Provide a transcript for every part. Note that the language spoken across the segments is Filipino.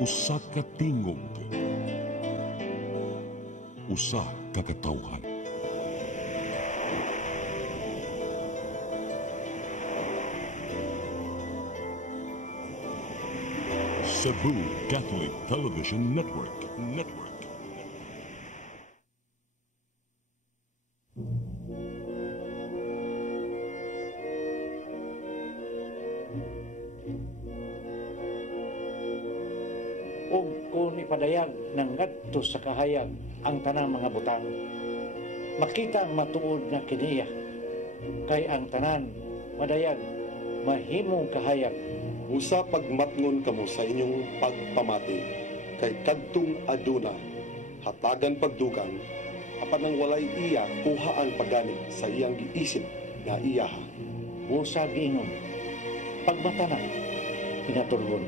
Usa ka tingog, usa ka katawhan. Cebu Catholic Television Network. Ug kung ipadayag ng ngadto sa kahayag ang tanang mga butang, makita ang matuod na kiniya, kay ang tanan madayag mahimong kahayag. Usa pagmatngon kamo sa inyong pagpamati, kay kadtong aduna hatagan pagdugan, apan nang walay iya kuhaan pagganit sa iyang giisip nga iyaha. Usa giingom, pagmatanan, pinatulgon,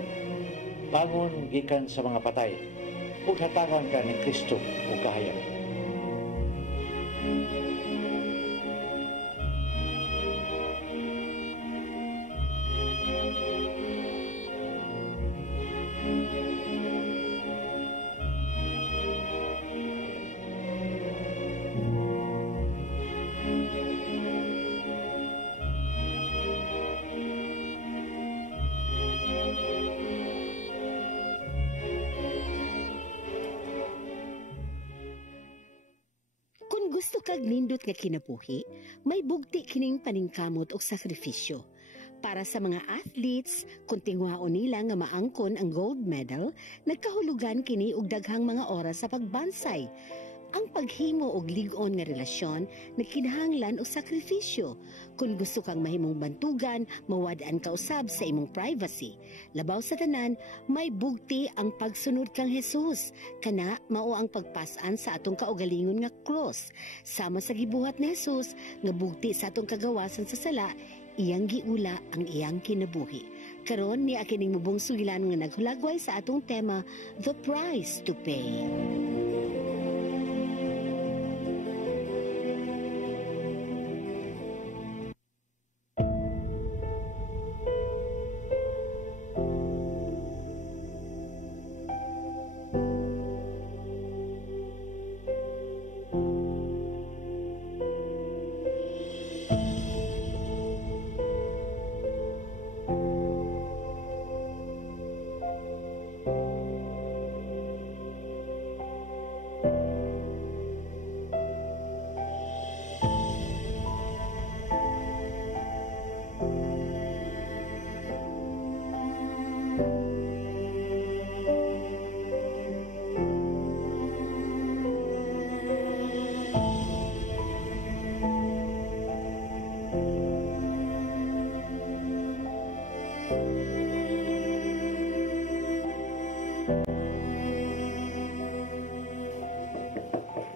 bangon gikan sa mga patay, ug hatagan ka ni Kristo o kahayag. Gusto kag nindot nga kinabuhi, may bugti kining paningkamot og sakripisyo. Para sa mga athletes, kung tingwaon nila nga maangkon ang gold medal, nagkahulugan kini og daghang mga oras sa pagbansay. Ang paghimo og lig-on nga relasyon nagkinahanglan og sakripisyo. Kung gusto kang mahimong bantugan, mawad-an ka usab sa imong privacy. Labaw sa tanan, may bugti ang pagsunod kang Jesus. Kana mao ang pagpasan sa atong kaugalingon nga cross. Sama sa gibuhat ni Jesus nga bugti sa atong kagawasan sa sala, iyang giula ang iyang kinabuhi. Karon ni kining mubong sugilan nga naghulagway sa atong tema, The Price to Pay.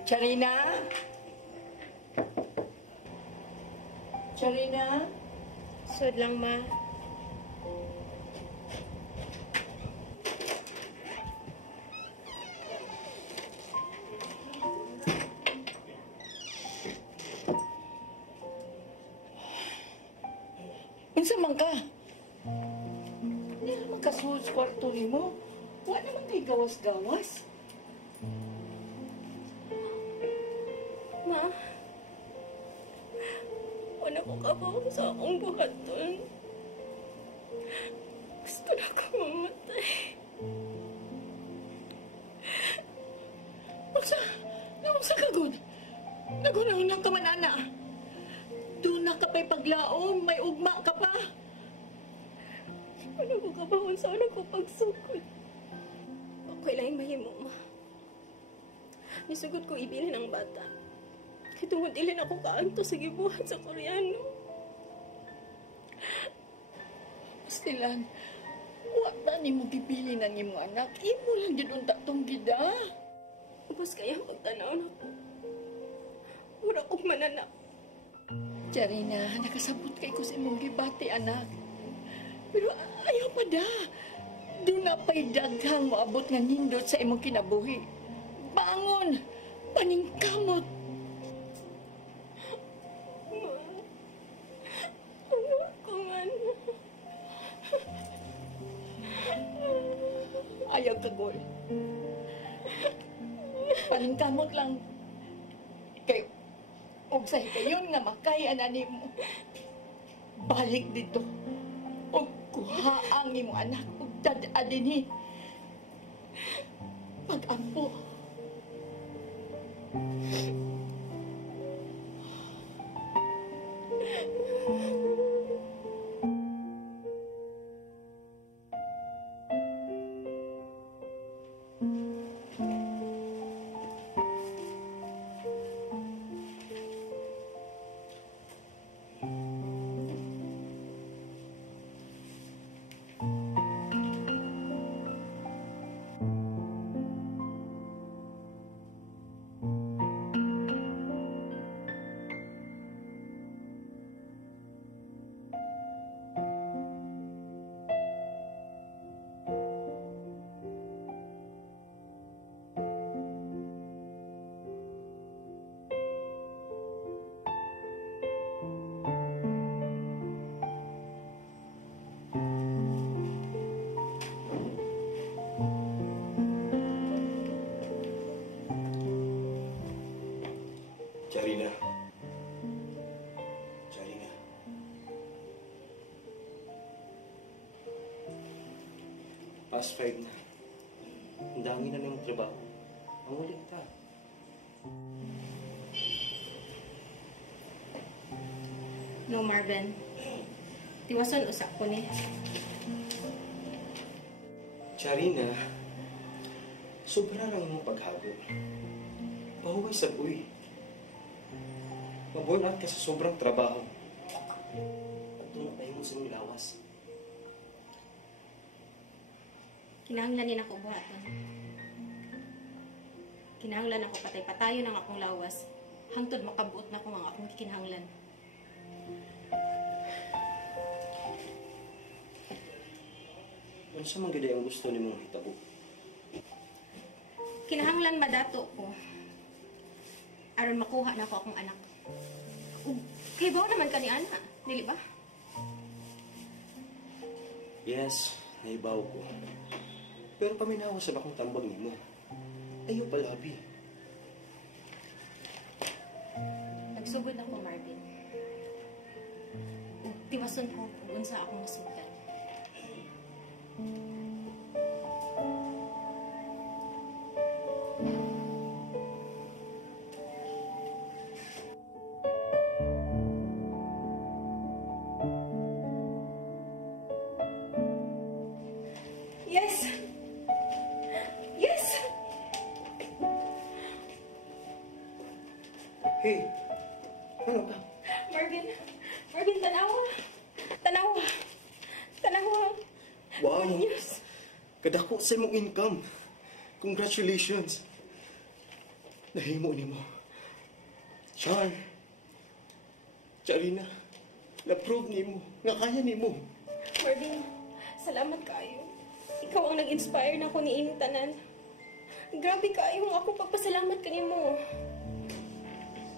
Charina? Charina? Sud lang, ma. Unsa man ka? Hindi naman kasuod sa kwarto ni mo. Wala naman kay gawas-gawas. Ma, wala ko kabawang sa akong buhaton. Gusto na ka mamatay. Magsa kagod. Nagunang ka manana. Doon na ka pa'y paglaom, may ugma ka pa. Wala ko kabawang sa ano ko pagsugod. Okay lang mahimo, ma. Nisugod ko ibilin ang bata. Kaya tungod ilin ako kaanto sa gibuhat sa Koreano. Pastilan, wala ni mo gibilin ang imong anak. Imo lang yun ang tatong gida. Ubus kaya pagtanaw na ko. Wala kong manana. Charina, nakasabot kay ko sa imong gibati, anak. Pero ayaw pa da. Doon na pa'y daghang maabot nga nindot sa imong kinabuhi. Bangon! Paningkamot! Ayaw ka, Gol. Paningkamot lang. Kay, og sa hikayon nga makaya na mo. Balik dito. Og kuha ang imong anak. Og dad-a dinhi. Pag-ampo. Charina. Charina. Past 5 na. Ang dami na ng trabaho. Ang ulit ta. No, Marvin. Tiwason usap ko ni. Charina, sobra lang imong paghago. Pahuway sa buhay. Mabuhay ka sa sobrang trabaho. At doon na tayo mo sa lawas. Kinahanglan din ako buhaton. Kinahanglan ako patay-patayo ng akong lawas. Hangtod makabuot na ko ang akong kinahanglan. Ano sa mga gada ang gusto ni mong hitabo? Kinahanglan madato ko. Aron makuha na ako akong anak. Kay bawa naman ka ni Ana, dili ba? Yes, naibaw ko. Pero paminawa sa bakong tambag ni mo. Ayaw palabi. Nagsugod ako, Marvin. Tiwason ko kung unsa akong nasugdan. Yes! Yes! Hey! Ano ba? Marvin! Marvin, tanawa! Tanawa! Tanawa! Wow! Good news! Kadako sa imong income. Congratulations! Nahimo ni mo. Char! Charina, na-prove ni mo. Nga kaya ni mo. Marvin, salamat kayo. Ikaw ang nag-inspire na ako ni Ini Tanan. Grabe kayo ang akong pagpasalamat kanimo.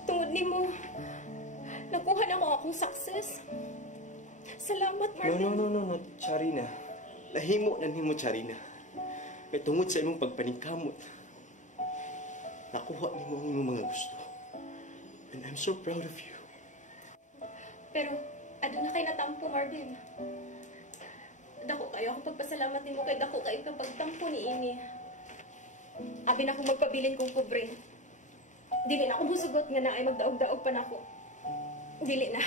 Tungod nimo, nakuha na ako akong success. Salamat, Marvin. No, Charina. Nahimo na nimo, Charina. Kaya tungod sa imong pagpaningkamot, nakuha nimo ang imong mga gusto. And I'm so proud of you. Pero, ado na kay natampo, Marvin. Dako kayo akong pagpasalamat nimo kay dako kayo kapag tampo ni Ini. Abi na akong magpabilin kong kubre. Dili na ako musugot nga na ay magdaog-daog pa na ako. Dili na.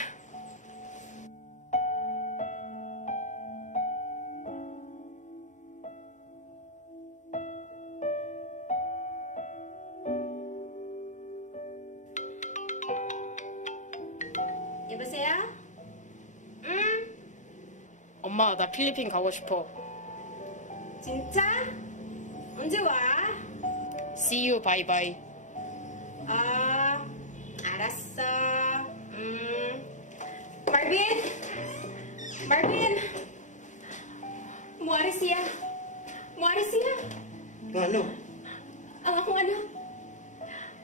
여보세요? 엄마, 나 필리핀 가고 싶어. 진짜? 언제 와? See you, bye bye. 알았어. Marvin! Marvin! Muari siya. Muari siya. Ano? Ang akong anak.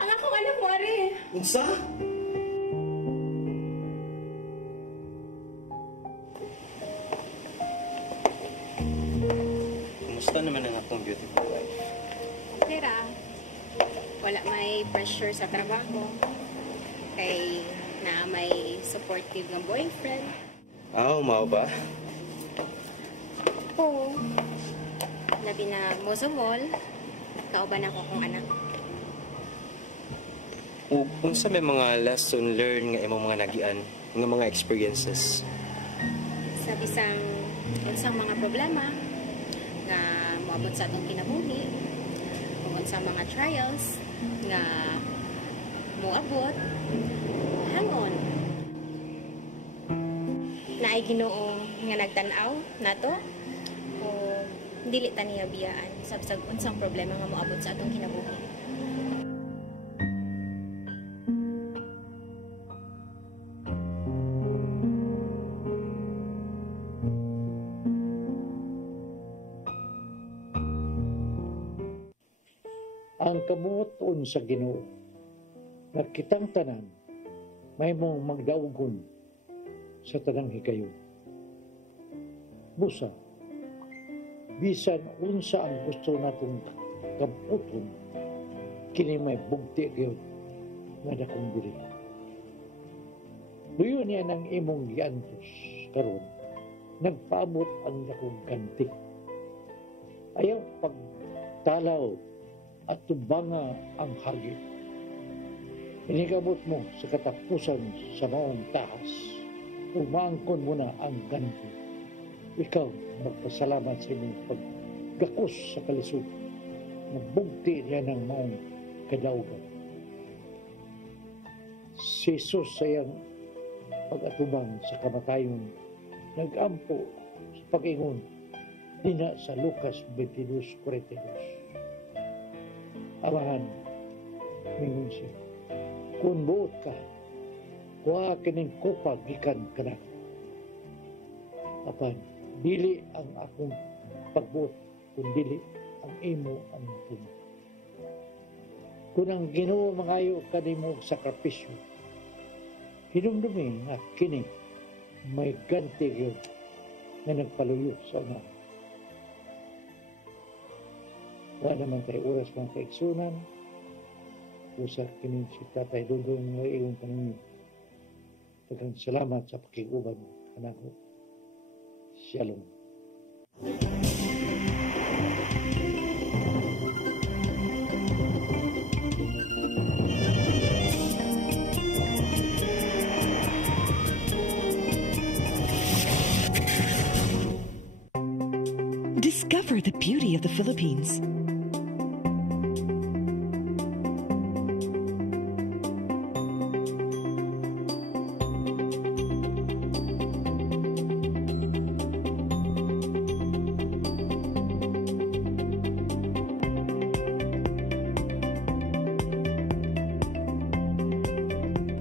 Ang akong anak, Muari. Unsa? Kumusta naman ang akong beautiful wife? Okay ra. Wala may pressure sa trabaho. Kay na may supportive ng boyfriend. Mao ba? Oo. Labi na mo sa mall, kauban ako kong anak. Unsa may mga lesson learned nga imong mga nagian, nga mga experiences? Sa bisang unsang mga problema nga moabot sa atong kinabuhi, kung unsang mga trials nga moabot, hangon. Naay Ginoo nga nagtan-aw nato o dili ta niya biyaan sa bisag unsang problema nga moabot sa atong kinabuhi. Ang kabuoton sa Ginoo nga kitang tanan may mong magdaugon sa tanang higayon. Busa, bisan unsa ang gusto natong kabuoton, kini may bugti gyud nga dakong dili. Luyo niya ng imong giantos karon, nagpaabot ang dakong ganti. Ayaw pagtalaw at tubanga ang hagit. Inigabot mo sa katapusan sa maong tahas. Umangkon mo na ang ganti. Ikaw magpasalamat sa inyong paggakos sa kalisod. Magbugti niya ng maong kadaugan. Si Jesus sa iyang pag-atubang sa kamatayon, nag-ampo sa pag-ingon dina sa Lucas 22:42. Amahan, mingon siya, kung buot ka, kuha kining kupa gikan kana. Apan, dili ang akong pagbuot, kung dili ang imo ang tumo. Kung ang Ginoo mangayo kanimo sakripisyo, hinumdumi nga kini may ganti gyud nga nagpaluyo sa una. Wala naman tayo oras mga kaigsunan. Usa kinin si Tatay Dugong nga iyon kaninyo. Daghang salamat sa pakiguban anak ko. Shalom. Discover the beauty of the Philippines.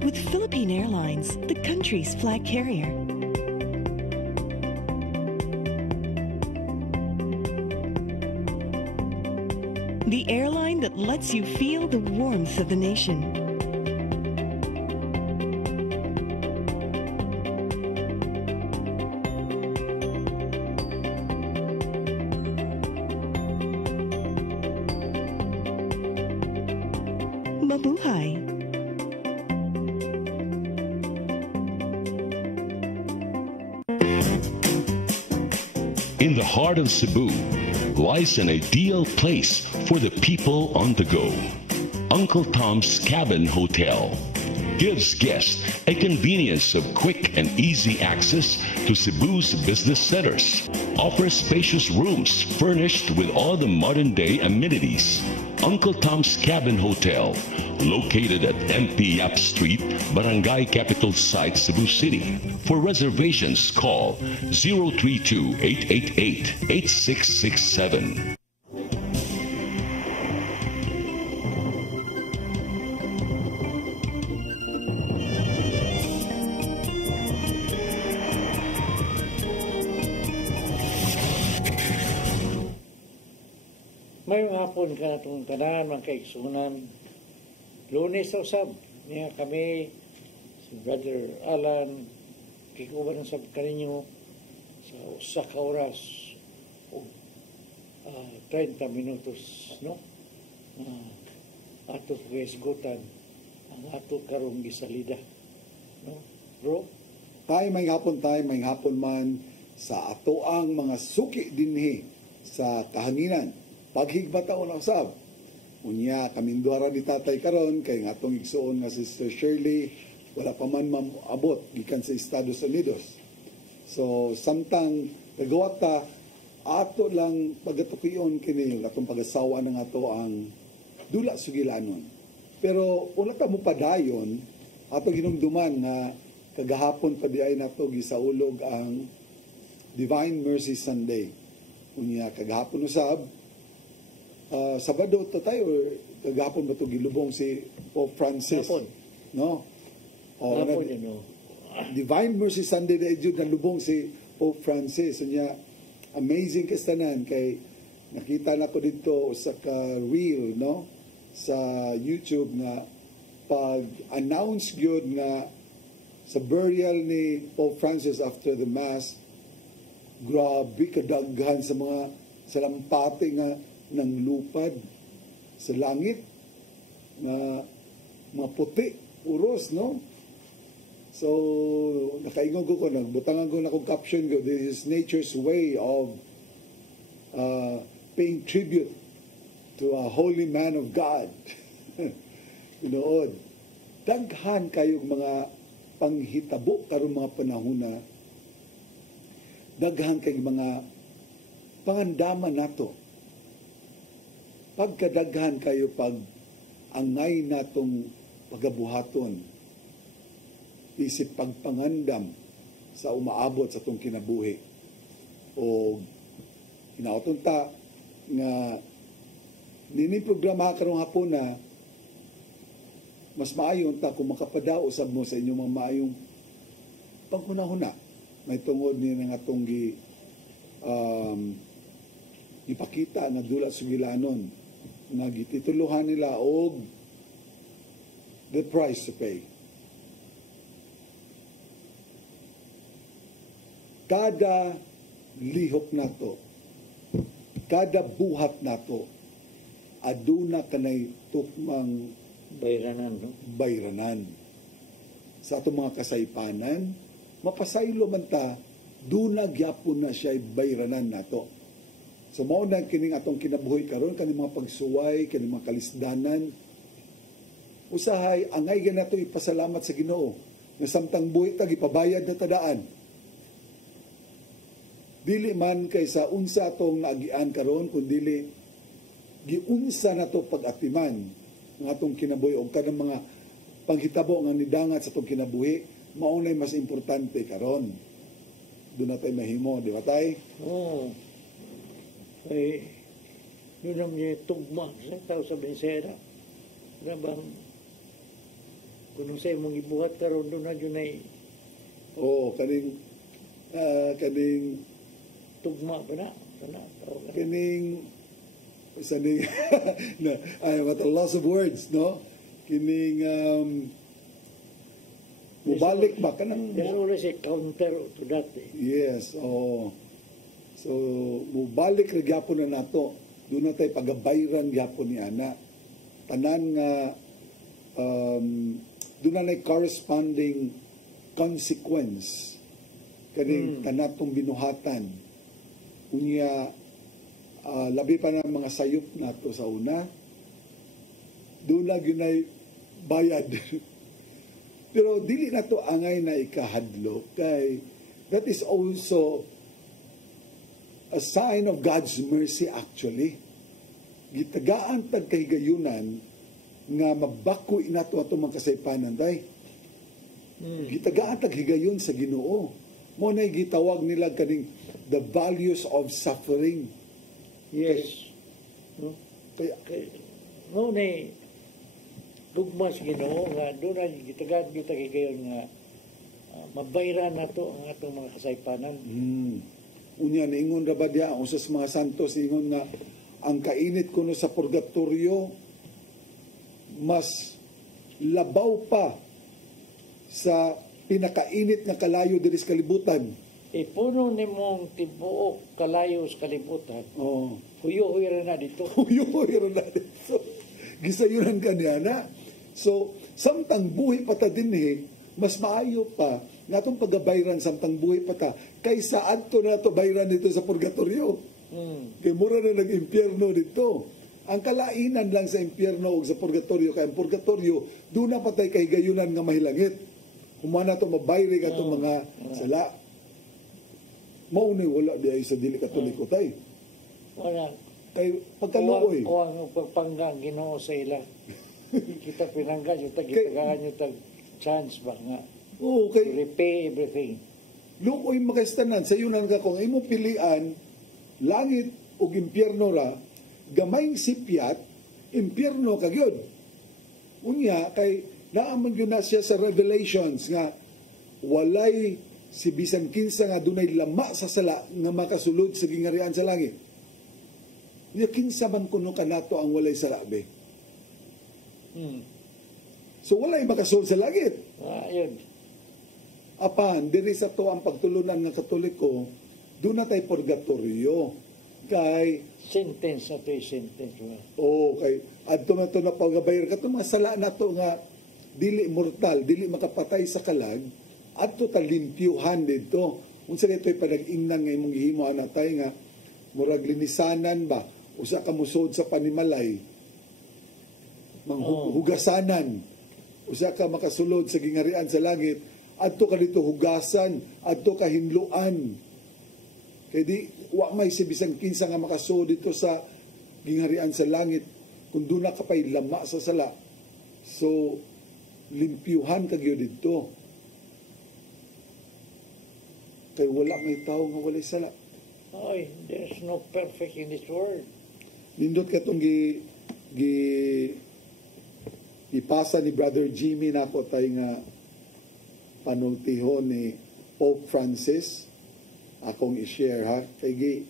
With Philippine Airlines, the country's flag carrier. The airline that lets you feel the warmth of the nation. Mabuhay! In the heart of Cebu lies an ideal place for the people on the go. Uncle Tom's Cabin Hotel gives guests a convenience of quick and easy access to Cebu's business centers. Offers spacious rooms furnished with all the modern-day amenities. Uncle Tom's Cabin Hotel, located at MP Yap Street, Barangay Capital Site, Cebu City. For reservations, call 032-888-8667. Mayong hapon ka na itong tanan, mga kaigsunan. Lunes o sab, niya kami, si Brother Alan, kikuban ng sab kaninyo sa usa ka oras o 30 minutos, no? Ato kaisgutan ang ato karong gisalida, no? Bro? May hapon man sa ato ang mga suki dinhi sa kahanginan. Paghigmataon ang usab. Unya, kaming duhara ni tatay karon kay nga atong igsuon nga Sister Shirley, wala pa man maabot gikan sa Estados Unidos. So, samtang nagawa ta, ato lang pagatukion kini, atong pag-asawa ng ato ang dula sugilanon. Pero, una ta mo padayon, ato ginumduman nga kagahapon pa di ay nato gisaulog ang Divine Mercy Sunday. Unya, kagahapon usab, Sabado to tayo, kagahapon ba ito gilubong si Pope Francis? Gahapon. No? Gahapon yun, no? Divine Mercy Sunday na idyo nalubong si Pope Francis. So niya, amazing kastanan kay nakita na ko dito sa reel, no? Sa YouTube na pag-announce yun nga sa burial ni Pope Francis after the Mass, grabe kadaghan sa mga salampati nga ng lupad sa langit na mga puti, uros, no? So, nakaingon ko nagbutangan ko na kong caption ko, this is nature's way of paying tribute to a holy man of God. Pinood. Daghan kayong mga panghitabo karong mga panahon na daghan kayong mga pangandaman nato. Pagkadaghan kayo pag angay natong pagabuhaton, isip pagpangandam sa umaabot sa itong kinabuhi. O hinauton ta nga nini programa karong hapon na mas maayon ta kung makapadao usab mo sa inyong mga maayong panghuna-huna. May tungod ni nga atong ipakita nga dula sugilanon nga gitituluhan nila og the price to pay. Kada lihok nato, kada buhat nato, aduna kanay tukmang bayranan. Sa atong mga kasaypanan, mapasaylo man ta, duna gyapon na siya bayranan nato. So mao na kining atong kinabuhi karon, kaning mga pagsuway, kaning mga kalisdanan. Usahay angay ganato ipasalamat sa Ginoo nga samtang buhi ta gipabayad na tadaan. Dili man kay sa unsa atong naagian karon, kundi giunsa nato pag-atiman ng atong kinabuhi o kanang mga panghitabo nga nidangat sa atong kinabuhi, mao nay mas importante karon. Doon natin mahimo, di ba tay? Oo. Ay, yun ang tugma sa tao sa Bensera. Bang kung sa imong ibuhat karon doon na yun ay kaning tugma pa na. Kining what a loss of words, no? Kining mubalik ba ka nang there's always a counter to that. Yes, so mubalik na gyapon na nato. Doon na tayo pagabayran gyapon ni ana. Tanan nga doon na corresponding consequence kaning tanatong binuhatan. Unya labi pa ng mga sayop nato sa una. Doon na ginay bayad. Pero dili na to angay na ikahadlo kay that is also a sign of God's mercy actually. Gitagaan tag kahigayunan nga mabakoy nato ato mga kasaypanan day. Gitagaan tag higayon sa Ginoo. Mo nay gitawag nila kaning the values of suffering. Yes. No? Kaya mo nay gugma sa Ginoo nga doon na gitagaan kita higayon nga mabayran nato ang atong mga kasaypanan. Unya niingon ra ba diya usas mga santos niingon nga ang kainit kuno sa purgatorio mas labaw pa sa pinakainit nga kalayo diri sa kalibutan. Ipuno ni mong tibuok kalayo sa kalibutan. Oh. Huyo-huyo rin na dito. Huyo-huyo na dito. Gisayunan ka niya na. So, samtang buhay pa ta din mas maayo pa nga itong pagabayran samtang buhay pa ta kaysa adto na ito bayran dito sa purgatorio. Kaya mura na nag-impyerno dito. Ang kalainan lang sa impyerno o sa purgatorio, kaya ang purgatorio, doon na patay kay gayunan nga mahilangit. Humana ito mabayri ka itong mga sala. Maunay wala di ay sa dili katoliko tay. Wala. Kay pagkaluoy. O ang pagpanggang Ginoo sa ila. Kita pinangga yung tagitagaan yung tag chance ba nga. Oo, kay repay everything. Lukoy makastanan sa yunan ka kung imo pilian langit ug impyerno ra, gamay sipyat impyerno ka gyud. Unya kay naaman gyud na siya sa Revelations nga walay si bisan kinsa nga dunay lama sa sala nga makasulod sa gingarian sa langit. Nya kinsa man kuno kanato ang walay sala be. So walay makasulod sa langit. Yun. Apan diri sa to ang pagtulunan nga Katoliko, doon na tayo purgatorio. Kay sentence na to sentence. Kay adto man to na pagabayar kato mga sala na to nga dili mortal, dili makapatay sa kalag. Adto ta limpyuhan dito. Unsa dito'y panag-ingnan nga imong gihimo anatay nga murag linisanan ba usa ka musod sa panimalay. Manghugasanan. Usa ka makasulod sa gingarian sa langit. Adto ka dito hugasan, adto ka hinluan. Kaya di, wa may si bisang kinsa nga makasulod dito sa gingarian sa langit kung doon na ka pa'y lama sa sala. So, limpyuhan ka gyud dito. Kaya wala may tao nga walay sala. Ay, there's no perfect in this world. Nindot ka itong ipasa ni Brother Jimmy na ako tayo nga panultihon ni Pope Francis. Akong i-share ha. Kaya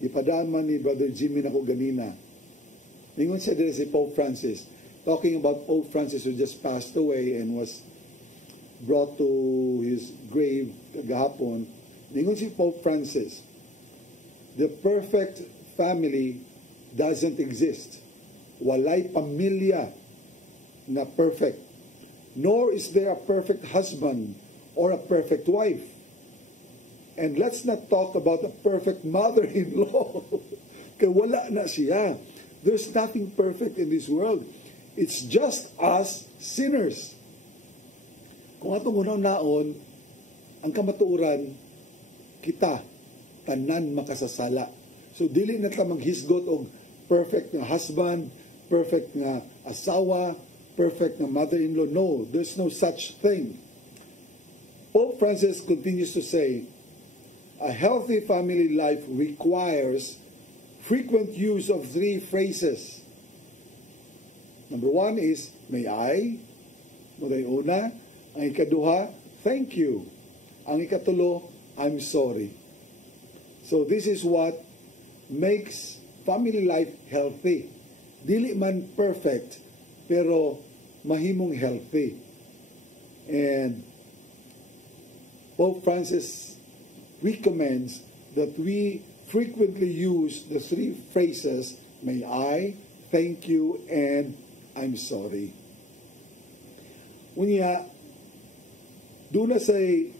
ipadaan man ni Brother Jimmy na ako ganina. Ningon siya din si Pope Francis. Talking about Pope Francis who just passed away and was brought to his grave kagahapon. Ningon si Pope Francis, the perfect family doesn't exist. Walay pamilya na perfect. Nor is there a perfect husband or a perfect wife. And let's not talk about a perfect mother-in-law. Kaya wala na siya. There's nothing perfect in this world. It's just us sinners. Kung atong unang naon, ang kamatuuran, kita, tanan makasasala. So, dili na ta maghisgot og perfect na husband, perfect na asawa, perfect na mother-in-law. No, there's no such thing. Pope Francis continues to say, a healthy family life requires frequent use of 3 phrases. Number 1 is, may I? Muday una. Ang ikaduha, thank you. Ang ikatulo, I'm sorry. So this is what makes family life healthy. Dili man perfect, pero mahimong healthy. And Pope Francis recommends that we frequently use the 3 phrases, may I, thank you, and I'm sorry. Unya, doon na say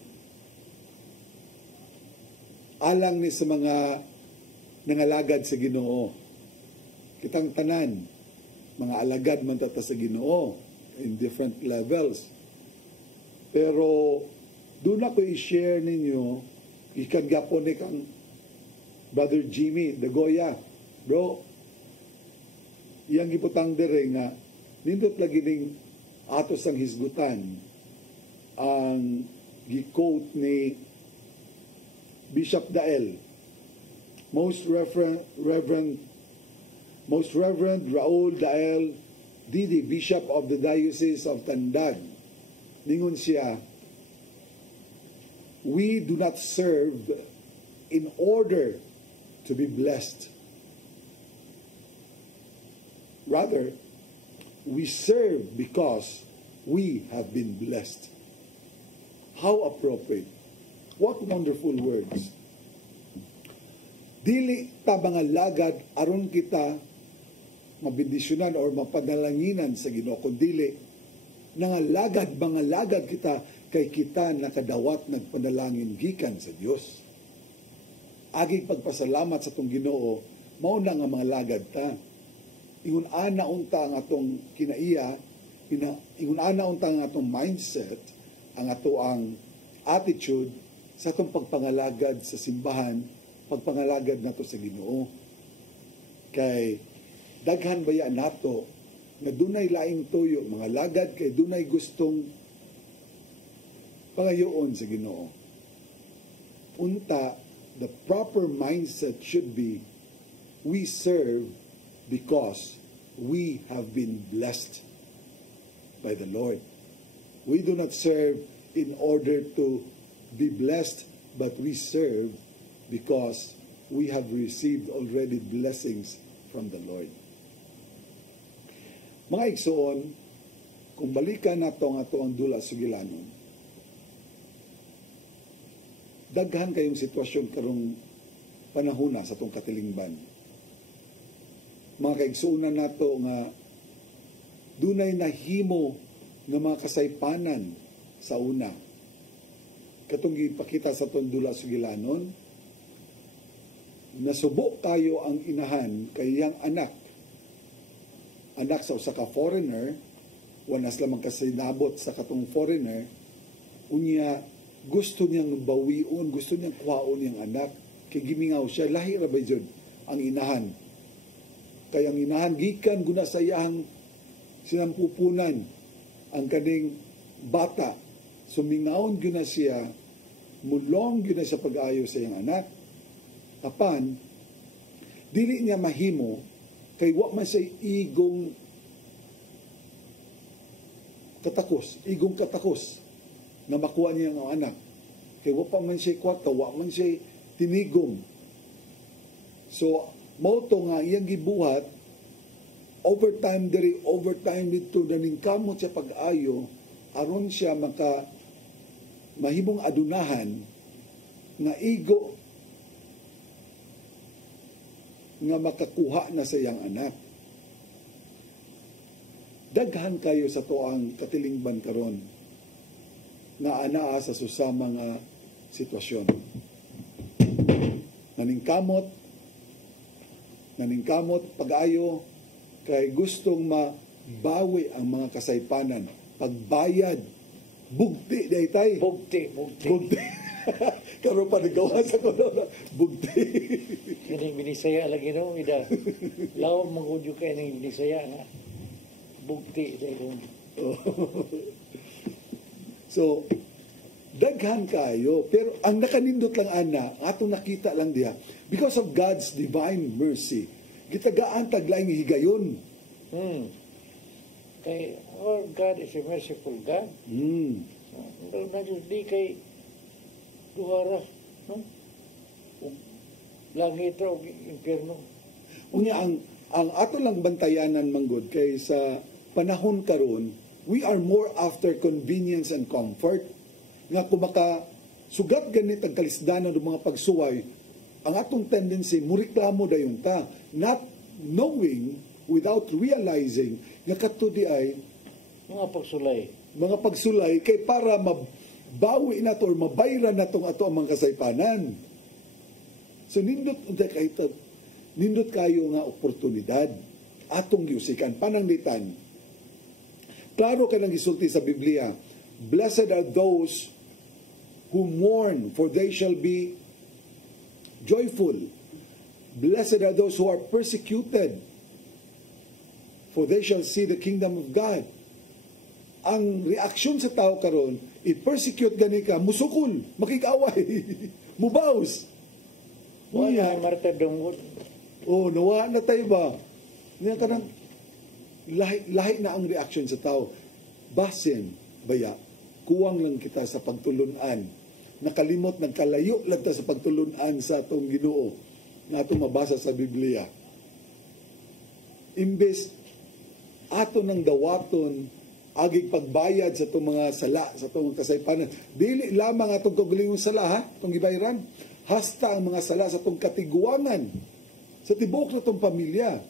alang ni sa mga nangalagad sa Ginoo. Kitang tanan, mga alagad man tata sa Ginoo in different levels. Pero doon ako i-share ninyo, ikan gapon ni kang Brother Jimmy de Goya. Bro, iyang giputang dire nga, nindot lagi ning atos ang hisgutan ang gi-quote ni Bishop Dael, Most Reverend Raul Dael Didi, Bishop of the Diocese of Tandag. Ningon siya, we do not serve in order to be blessed. Rather, we serve because we have been blessed. How appropriate. What wonderful words. Dili ta mga lagad aron kita mabindisyonan or mapadalanginan sa Ginoo, kundi nangalagad mga lagad kita kay kita nakadawat nagpanalangin gikan sa Dios. Aging pagpasalamat sa tong Ginoo mao na nga mga lagad ta. Ingon ana unta ang atong kinaiya, ingon ana unta ang atong mindset, ang ato ang attitude sa atong pagpangalagad sa simbahan, pagpangalagad nato sa Ginoo. Kay daghan baya nato nga dunay laing tuyo mga lagad kay dunay gustong pangayoon sa Ginoo. Unta, the proper mindset should be we serve because we have been blessed by the Lord. We do not serve in order to be blessed, but we serve because we have received already blessings from the Lord. Mga igsoon, kung balikan nato ang ato ang dula sugilanon, daghan kayong sitwasyon karong panahona sa tong katilingban. Mga kaigsuunan nato nga dunay nahimo nga mga kasaypanan sa una. Katong gipakita sa tong dula sugilanon, nasubo kayo ang inahan kay iyang anak sa usa ka foreigner, wanas lamang kasinabot sa katong foreigner, unya gusto niyang bawion, gusto niyang kuhaon yung anak, kay gimingaw siya, lahi ra ba jud ang inahan. Kaya ang inahan, gikan guna sa iyang sinampupunan ang kaning bata, sumingaon guna siya, mulong guna sa pag-ayo sa iyang anak, apan, dili niya mahimo, kay wa man siya igong katakos na makuha niya ang anak. Kay wa pa man siya kwarta, wa man siya tinigom. So, mauto nga iyang gibuhat, overtime dito daning kamot sa pag-ayo, aron siya mahimong adunahan na igo nga makakuha na sa iyang anak. Daghan kayo sa toang katilingban karon na anaa sa susama nga sitwasyon. Naningkamot pag-ayo kay gustong mabawi ang mga kasaypanan, pagbayad, bugti daytay. Bugti. Karon pa nagawa sa kono bugti. Kining binisaya lagi no ida. Law mangudyo kay ning binisaya nga. Bugti dayon. So daghan kayo, pero ang nakanindot lang ana, atong nakita lang diha, because of God's divine mercy, gitagaan taglaing higayon. Kay our God is a merciful God. Pero di kay duhara, no? Langit o impyerno. Unya ang ato lang bantayanan manggod kay sa panahon karon, we are more after convenience and comfort. Nga kung sugat ganit ang kalisdanan ng mga pagsuway, ang atong tendency, muriklamo dayon ta, not knowing, without realizing, nga katudi ay mga pagsulay, kay para mabawi na to or mabayran na tong ato ang mga kasaypanan. So nindot kayo nga oportunidad atong giusikan pananglitan. Klaro ka nang gisulti sa Biblia, blessed are those who mourn, for they shall be joyful. Blessed are those who are persecuted, for they shall see the kingdom of God. Ang reaksyon sa tao karon, i-persecute gani ka, musukol, makikaway, mubaws. Wala ang martadong. Nawa na tayo ba? Nga ka nang lahi na ang reaksyon sa tao. Basin, baya, kuwang lang kita sa pagtulunan. Nakalimot, nagkalayo lang ta sa pagtulunan sa atong Ginoo na atong mabasa sa Biblia. Imbes ato nang dawaton agig pagbayad sa itong mga sala, sa itong kasaypanan. Dili lamang atong kagulingong sala, ha? Itong gibayaran. Hasta ang mga sala sa itong katiguangan, sa tibok na itong pamilya.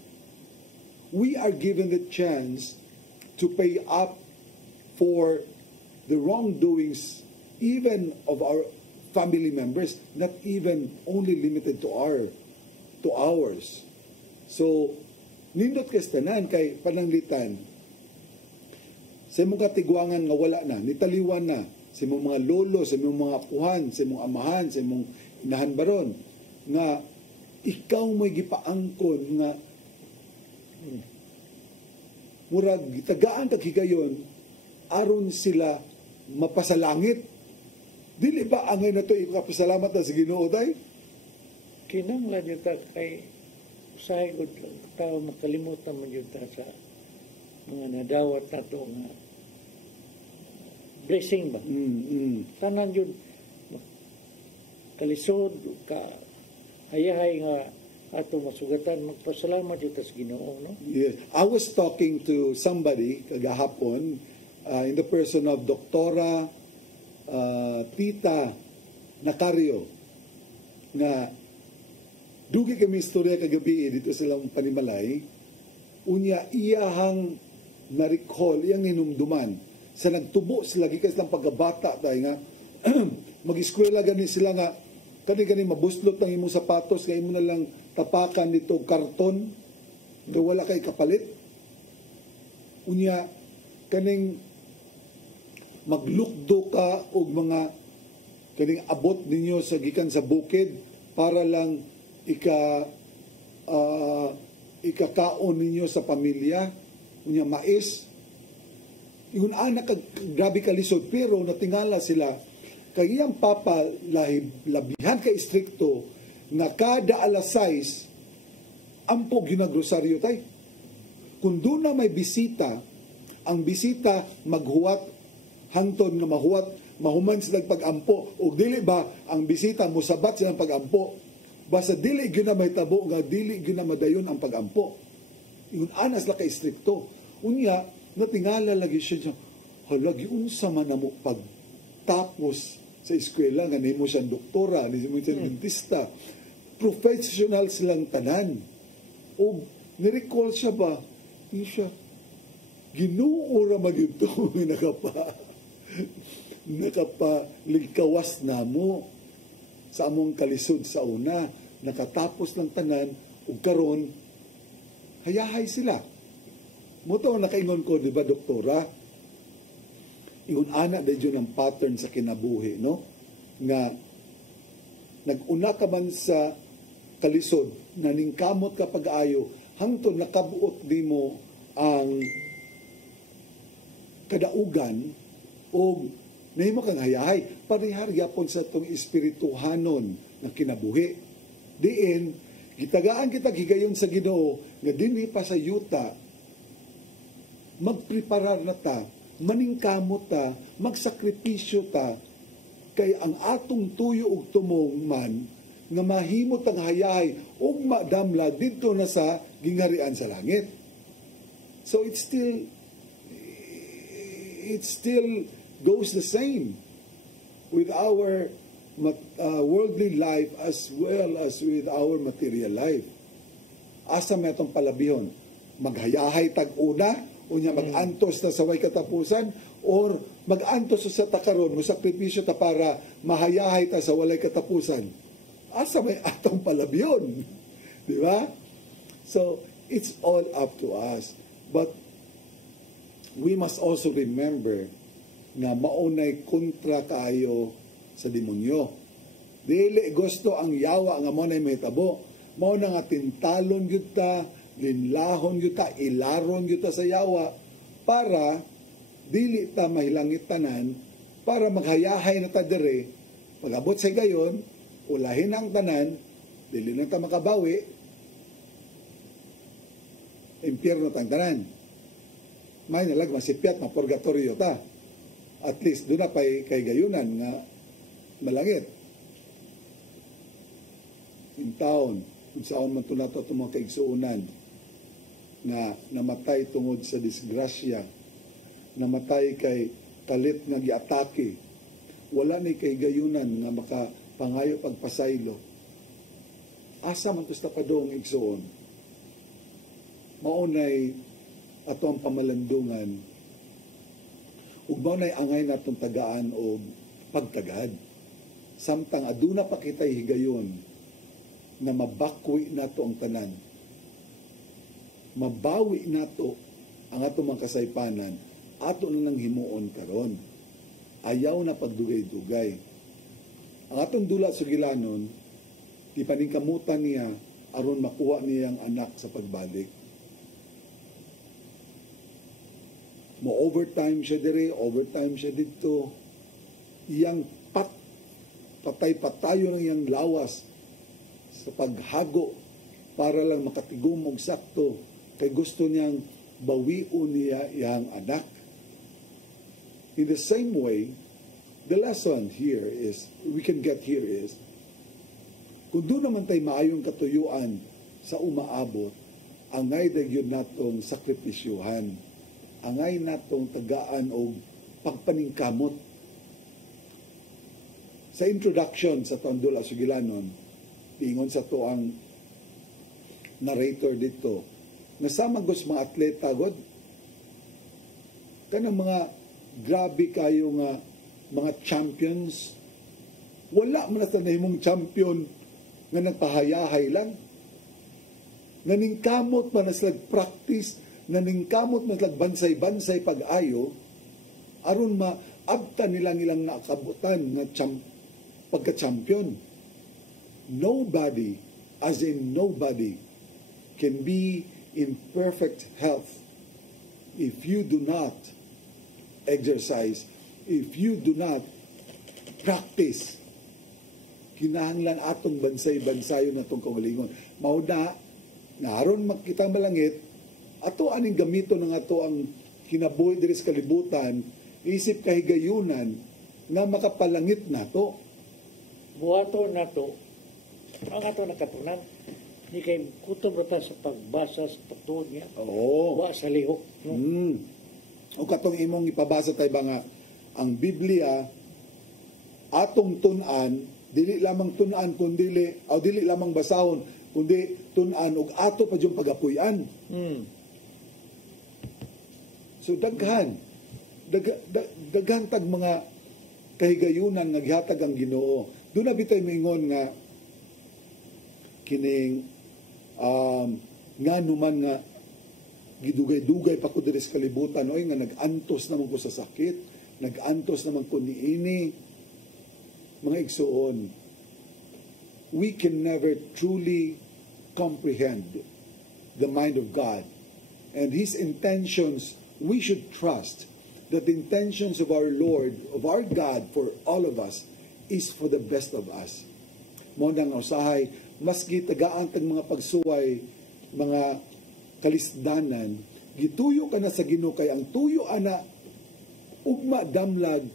We are given the chance to pay up for the wrongdoings even of our family members, not even only limited to ours. So, nindot kastanan kay pananglitan, sa imong katigwangan nga wala na, nitaliwan na, sa imong mga lolo, sa imong mga apuhan, sa imong amahan, sa imong inahan baron, nga ikaw mo'y gipaangkon nga murag gitagaan kag higayon aron sila mapasalangit. Dili ba angay na to ipapasalamat na sa Ginoo tay? Kinanglan yun ta kay usahay ko tao makalimutan man yun ta sa mga nadawat na to nga blessing ba? Tanan yun kalisod ka hayahay nga ato masugatan magpasalamat yun ta sa Ginoo, no? Yes. I was talking to somebody kagahapon in the person of Doktora Tita Nacario na dugi kami istorya kagabi dito silang Panimalay. Unya iyahang na-recall, iyang hinumduman sa nagtubo sila gikas lang pagkabata tayo nga mag-eskwela gani sila nga kani mabuslot ng imong sapatos kay imo na lang tapakan nito karton nga wala kay kapalit. Unya kaning maglukdo ka og mga kaning abot ninyo sa gikan sa bukid para lang ikakaon ninyo sa pamilya. Unya mais. Yun anak grabe kalisod pero natingala sila kay iyang papa labihan ka istrikto nga kada alas 6 ampo ginagrosaryo tay. Kung doon na may bisita, ang bisita maghuwat hangtod nga mahuman sila pag-ampo o dili ba ang bisita mosabat silang pag-ampo basta dili gyud na may tabo nga dili gyud na madayon ang pag-ampo. Yun anas la ka istrikto. Unya natingala lagi siya hala giunsa man namo pagtapos sa eskwela nga nimo siyang doktora, nimo siyang dentista. Professional silang tanan. O ni-recall siya ba? Hindi siya. Ginoo ra man ito nakapaligkawas na mo sa among kalisod sa una. Nakatapos ng tanan ug karon hayahay sila. Muto nakaingon ko, di ba, doktora? Iyon ana da yun ang pattern sa kinabuhi, no? Nga nag-una ka man sa kalisod, naningkamot ka pag-ayo, hangtod nakabuot di mo ang kadaugan o nahimo kang hayahay. Parihar yapon sa itong espirituhanon ng kinabuhi. Diin, gitagaan kita higayon sa Ginoo nga dinhi pa sa yuta magpreparar na ta, maningkamot ta, magsakripisyo ta, kay ang atong tuyo ug tumong man, nga mahimot ang hayahay ug madamla dito na sa gingarian sa langit. So it still goes the same with our worldly life as well as with our material life. Asa may itong palabihon? Maghayahay tag-una, unya mag-antos na sa way katapusan, or mag-antos sa takaron, musakripisyo ta para mahayahay ta sa walay katapusan. Asa may atong palabyon? Di ba? So, it's all up to us. But we must also remember na maunay kontra kayo sa demonyo. Dili gusto ang yawa nga mo na may tabo. Mao na nga tintalon gyud ta, linlahon gyud ta, ilaron gyud ta sa yawa para dili ta mahilangit tanan, para maghayahay na ta dire. Pag-abot sa gayon, ulahin ang tanan, dili na ta makabawi, impyerno tang tanan. May nalag masipyat, mapurgatorio ta. At least doon na pa'y kay gayunan nga malangit. In taon, kung saan man ito nato itong mga kaigsuunan na namatay tungod sa disgrasya namatay kay kalit nga giatake, wala ni kay gayunan nga makapangayo pagpasaylo. Asa man tos tapadong igsoon? Maunay ato ang pamalandungan ug maunay angay natong tagaan og pagtagad. Samtang aduna pa kitay higayon na mabakwi nato ang tanan. Mabawi nato ang ato mga kasaypanan, ato na nang himuon karon. Ayaw na pagdugay-dugay. Ang atong dula sugilanon, ipaningkamutan niya aron makuha niya ang anak sa pagbalik. Mo overtime siya dire, overtime siya dito. Iyang patay-patayo ng iyang lawas sa paghago para lang makatigom og sakto kay gusto niyang bawion niya iyang anak. In the same way, the lesson here is, we can get here is, kung doon naman tayo maayong katuyuan sa umaabot, angay dagyod natong sakripisyuhan, angay natong tagaan o pagpaningkamot. Sa introduction sa Tandula Sugilanon, ingon sa to ang narrator dito, nasama gos mga atleta, God, kanang mga grabe kayo nga mga champions, wala man na tanahimong champion nga nagpahayahay lang. Naningkamot man na silag practice, naningkamot man silag bansay-bansay pag-ayo, aron maabta nilang ilang nakabutan nga pagka-champion. Nobody, as in nobody, can be in perfect health if you do not exercise, if you do not practice. Kinahanglan atong bansay-bansayon natong kaugalingon. Mauda, naron makita malangit, ato aning gamito ng ato ang kinabuhi diri sa kalibutan, isip kahigayunan nga makapalangit nato. Buhato nato, ang ato nakatunan, di kay kutob rata sa pagbasa sa pagtuod niya. Oo. Wa sa lihok. No? O katong imong ipabasa tayo ba nga, ang Biblia, atong tunan, dili lamang tunan, kundi dili lamang basahon, kundi tunan, og ato pa yung pagapuyan. So daghan tag mga kahigayunan nga gihatag ang Ginoo. Doon na bitay mingon nga kining nga numan nga gidugay-dugay pa ko diri sa kalibutan, oy nga nag-antos naman ko sa sakit, nag-antos naman ko niini. Mga igsoon, we can never truly comprehend the mind of God and His intentions. We should trust that the intentions of our Lord, of our God for all of us is for the best of us. Mo nang usahay, maski tagaan tag mga pagsuway, mga kalisdanan, gituyo ka na sa Ginoo kay ang tuyo ana ugma damlag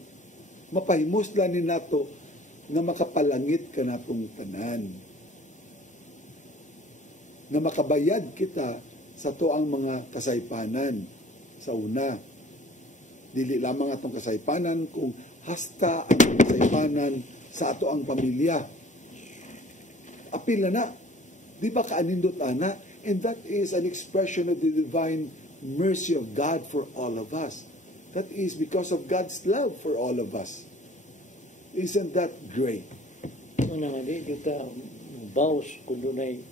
mapahimuslan ni nato nga makapalangit ka natong tanan, nga makabayad kita sa toang mga kasaypanan. Sa una, dili lamang atong kasaypanan kung hasta ang kasaypanan sa ato ang pamilya. Apil na, di ba kaanindot ana? And that is an expression of the divine mercy of God for all of us. That is because of God's love for all of us. Isn't that great? Ano nga di, kita bows kung dunay,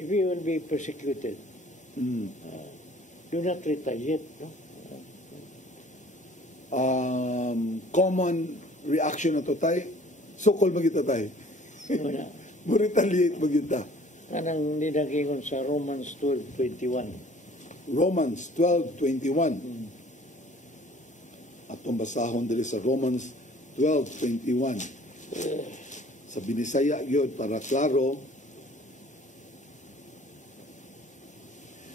if you will be persecuted, do not retaliate. No? Common reaction na to tayo, sukol magita tayo. Retaliate magita. Anang ninagingon sa Romans 12:21. Romans 12:21. Atong basahon dili sa Romans 12:21. Sa Binisaya gyud para klaro.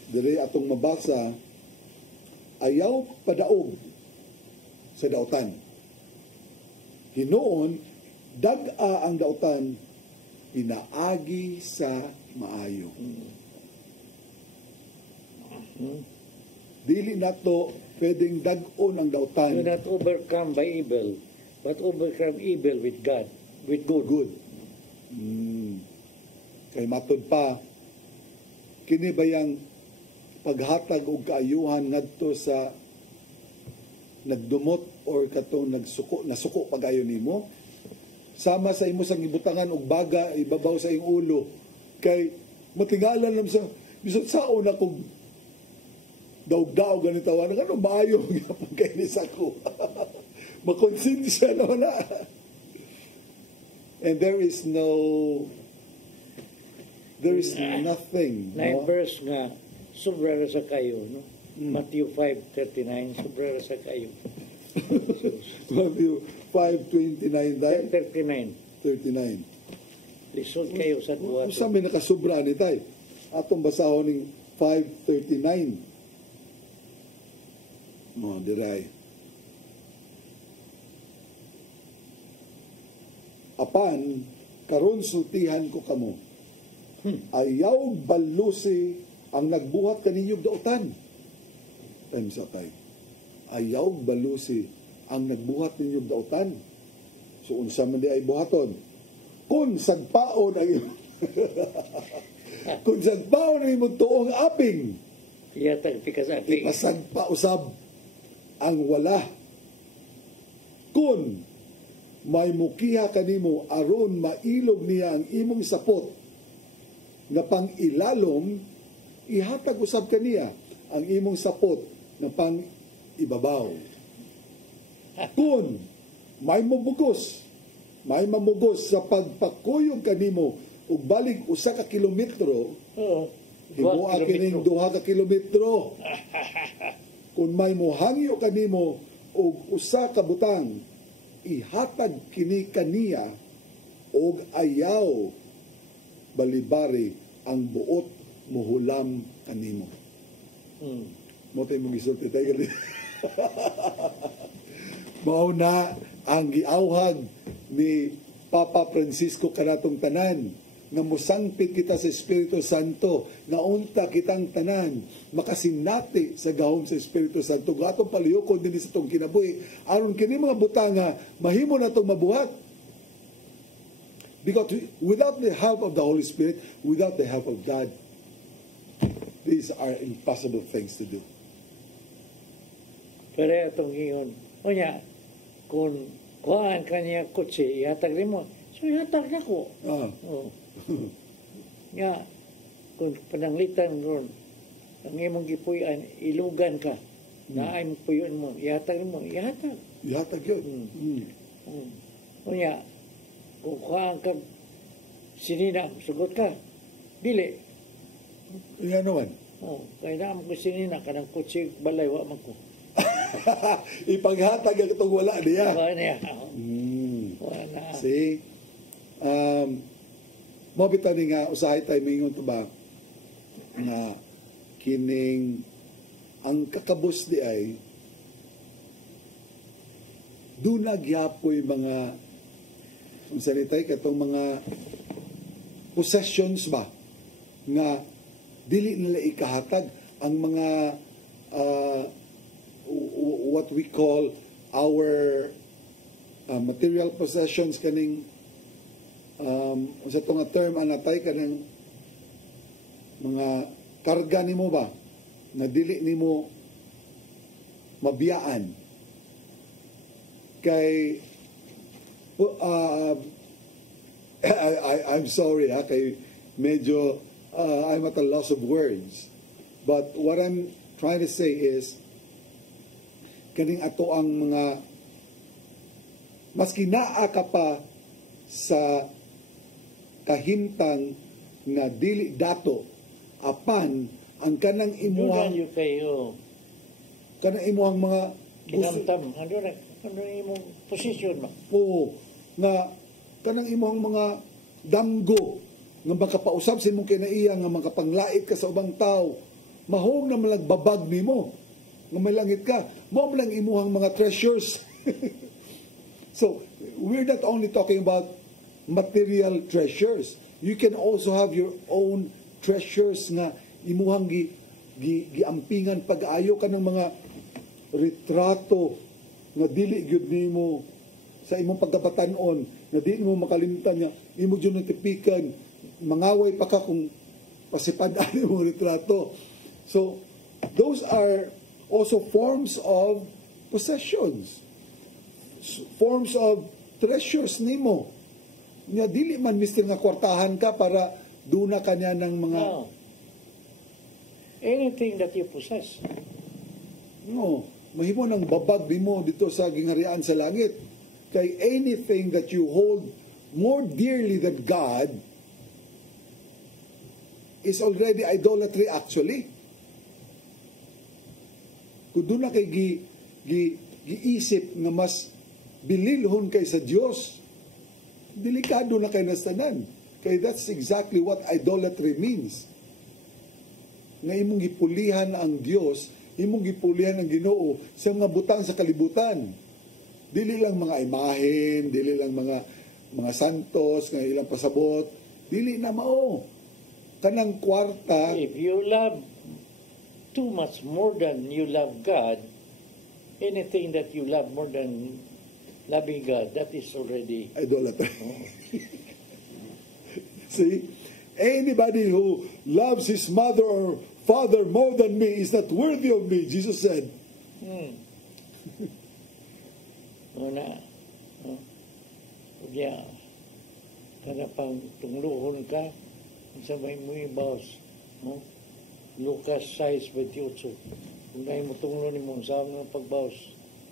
Dili atong mabasa, ayaw padaog sa dautan. Hinuon dag-a ang dautan pinaagi sa maayo. dili nato pwedeng dag-on ang Do dautan. not overcome by evil, but overcome evil with God, with good. Good. Kay matod pa, kini bayang paghatag og kaayuhan ngadto sa nagdumot or katong nasuko pagayo nimo, sama sa imo sang gibutangan og baga ibabaw sa ing ulo, kay matingalan lang sa bisod saon na kog daog-daog ganito tawanan ano maayo gyapon kay ni sako. Makonsensya na wala. And there is nothing. Na verse nga sobra ra sa kayo, no? Matthew 5:39 sobra ra sa kayo. Matthew 5:29 tayo. 39. Lisod kayo sa buhat. Usa may nakasubra ni tay. Atong basahon ning 5:39. Mo diray. Apan karon sultihan ko kamo. Ayaw balusi ang nagbuhat kaninyong dautan. Time sa tay. Ayaw balusi ang nagbuhat ninyong dautan. So unsa man di ay buhaton? Kung sagpaon ay kung sagpaon ay mo tuong aping, Yatag pikas aping. ipasagpa usab ang wala. Kung may mukiha kanimo aron mailog niya ang imong sapot na pang ilalom, ihatag usab kaniya ang imong sapot na pang ibabaw. Kung may mamugos sa pagpakuyog kanimo ug balik usa ka kilometro, himuha kining 2 ka kilometro. Kung may muhangyo kanimo og usa ka butang, ihatag kini kaniya og ayaw balibari ang buot muhulam kanimo. Mo tay mo gisulti tay gali. Mao na ang giawhag ni Papa Francisco kanatong tanan nga musangpit kita sa Espiritu Santo, nga unta kitang tanan makasinati sa gahom sa Espiritu Santo gatong palihukon dinhi sa tong kinabuhi aron kini mga butanga mahimo natong mabuhat. Because without the help of the Holy Spirit, without the help of God, these are impossible things to do. Pero itong iyon, kunya, kung kuhaan ka niya kutsi, ihatag rin mo. So, ihatag na ko. Oh. Nga, kung pananglitan ron, ang imong gipuyan, ilugan ka, na ay puyon mo, ihatag rin mo, ihatag. Ihatag yun. Kunya, kung kuhaan ka, sinina, sugot ka, dili. Nga naman. Kaya naman ko sinina, kanang kutsi, balay, wa man ko. Ipaghatag ang itong wala niya. Wala niya. Wala. See? Mabita ni nga, usahay tayo mingon to ba, na kining ang kakabos di ay dunag yapoy mga ang sanitay katong mga possessions ba nga dili nila ikahatag ang mga what we call our material possessions kaning sa itong term anatay kanang mga karga nimo ba na dili nimo mabiyaan kay I'm sorry kay medyo I'm at a loss of words, but what I'm trying to say is kaning ato ang mga maski naa ka pa sa kahimtang na dili dato apan ang kanang imuhang kanang imuhang mga kinamtam ano imong posisyon mo nga kanang imuhang mga damgo nga makapausab sa imong kinaiya nga makapanglait ka sa ubang tao mahog na malagbabag nimo nga malangit ka, mo lang imuhang mga treasures. So, we're not only talking about material treasures. You can also have your own treasures nga imuhang giampingan pag-ayo ka ng mga retrato nga dili gyud nimo sa imong pagkabatanon na di mo makalimutan nga imo gyud natipikan, mangaway pa ka kung pasipad-an mo retrato. So those are also forms of possessions, forms of treasures nimo. Nga dili man mister nga kwartahan ka para duna kanya ng mga anything that you possess. No, mahimo ng babag nimo dito sa gingharian sa langit. Kay anything that you hold more dearly than God is already idolatry actually. Kung doon na kay giisip nga mas bililhon kay sa Dios, delikado na kay nastanan. Kay that's exactly what idolatry means. Nga imong gipulihan ang Dios, imong gipulihan ang Ginoo sa mga butang sa kalibutan. Dili lang mga imahen, dili lang mga santos nga ilang pasabot, dili na mao. Kanang kwarta, If you love too much more than you love God, anything that you love more than loving God, that is already idolatry. See? Anybody who loves his mother or father more than me is not worthy of me, Jesus said. Una, kaya, kada pang tungluhon ka, sa may mo ibaws, Lucas 6:28. Kung dahil mo tunglo ni mong saan ng pagbaws.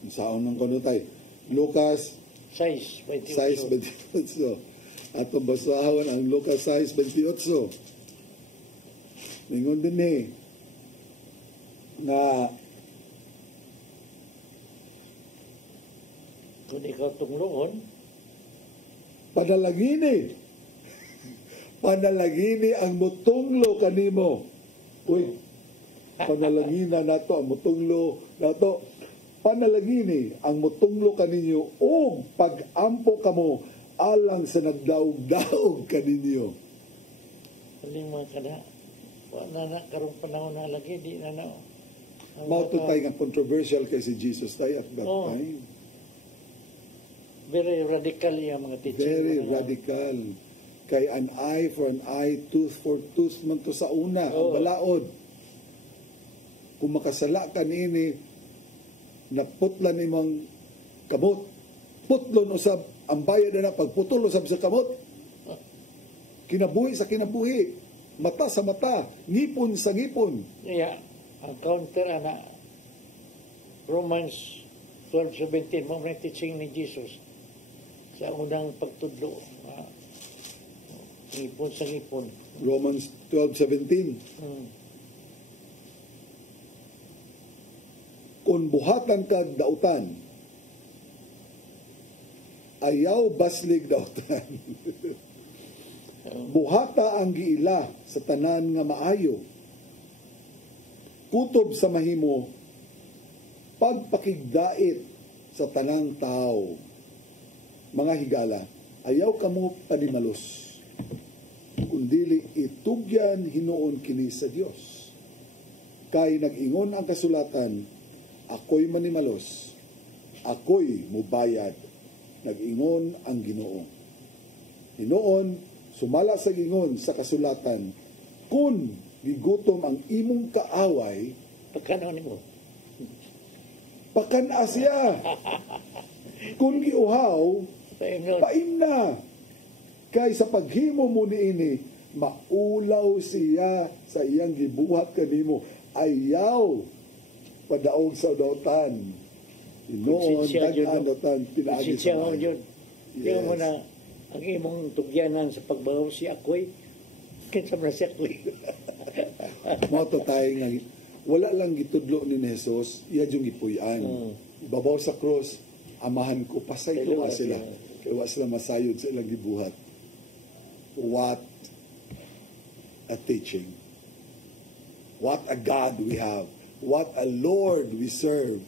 Saan ng kanutay? Lucas 6:28. 6:28. At pambasahon ang Lucas 6:28. Ningon din na Kung ikaw tungloon, panalangini ang mutunglo kanimo. Uy, panalangina nato ang mutunglo nato. Panalangini ang mutunglo kaninyo o pag-ampo kamo alang sa nagdaog-daog kaninyo. halima ka na. Wala na, karong panahon na lagi, di na na. Mauto tayo nga controversial kay si Jesus tayo at that time. Very radical yung mga teaching. Very radical. Kay an eye for an eye, tooth for tooth man to sa una, ang balaod. Kung makasala ka nini, naputlan imong kamot, putlon usab, ang bayad na pagputol usab sa kamot, kinabuhi sa kinabuhi, mata sa mata, ngipon sa ngipon. Yeah, ang counter na Romans 12:17, mo na teaching ni Jesus sa unang pagtudlo. Ngipon sa ngipon. Romans 12:17. Kung buhatan ka dautan, ayaw baslig dautan. Buhata ang giila sa tanan nga maayo. Kutob sa mahimo, pagpakigdait sa tanang tao. Mga higala, ayaw kamo panimalos. Kundili itugyan hinuon kini sa Dios. Kay nag-ingon ang kasulatan, ako'y manimalos, ako'y mubayad. Nag-ingon ang Ginoo. Hinoon, sumala sa gingon sa kasulatan, kung gigutom ang imong kaaway, pagkanaon mo, pakan siya. Kung giuhaw, paim na. Kay sa paghimo mo niini, maulaw siya sa iyang gibuhat kanimo. Ayaw padaog sa dautan. Inoon, dagan dautan, pinaagi sa bahay. Yes. Mo na, ang imong tugyanan sa pagbahaw si ako'y, kinsa na si ako'y. Moto tayo nga, wala lang gitudlo ni Jesus, iya yung ipuyan. Ibabaw sa cross, amahan ko, pasay ko sila. Kaya sila masayod sa ilang gibuhat. What a teaching. What a God we have. What a Lord we serve.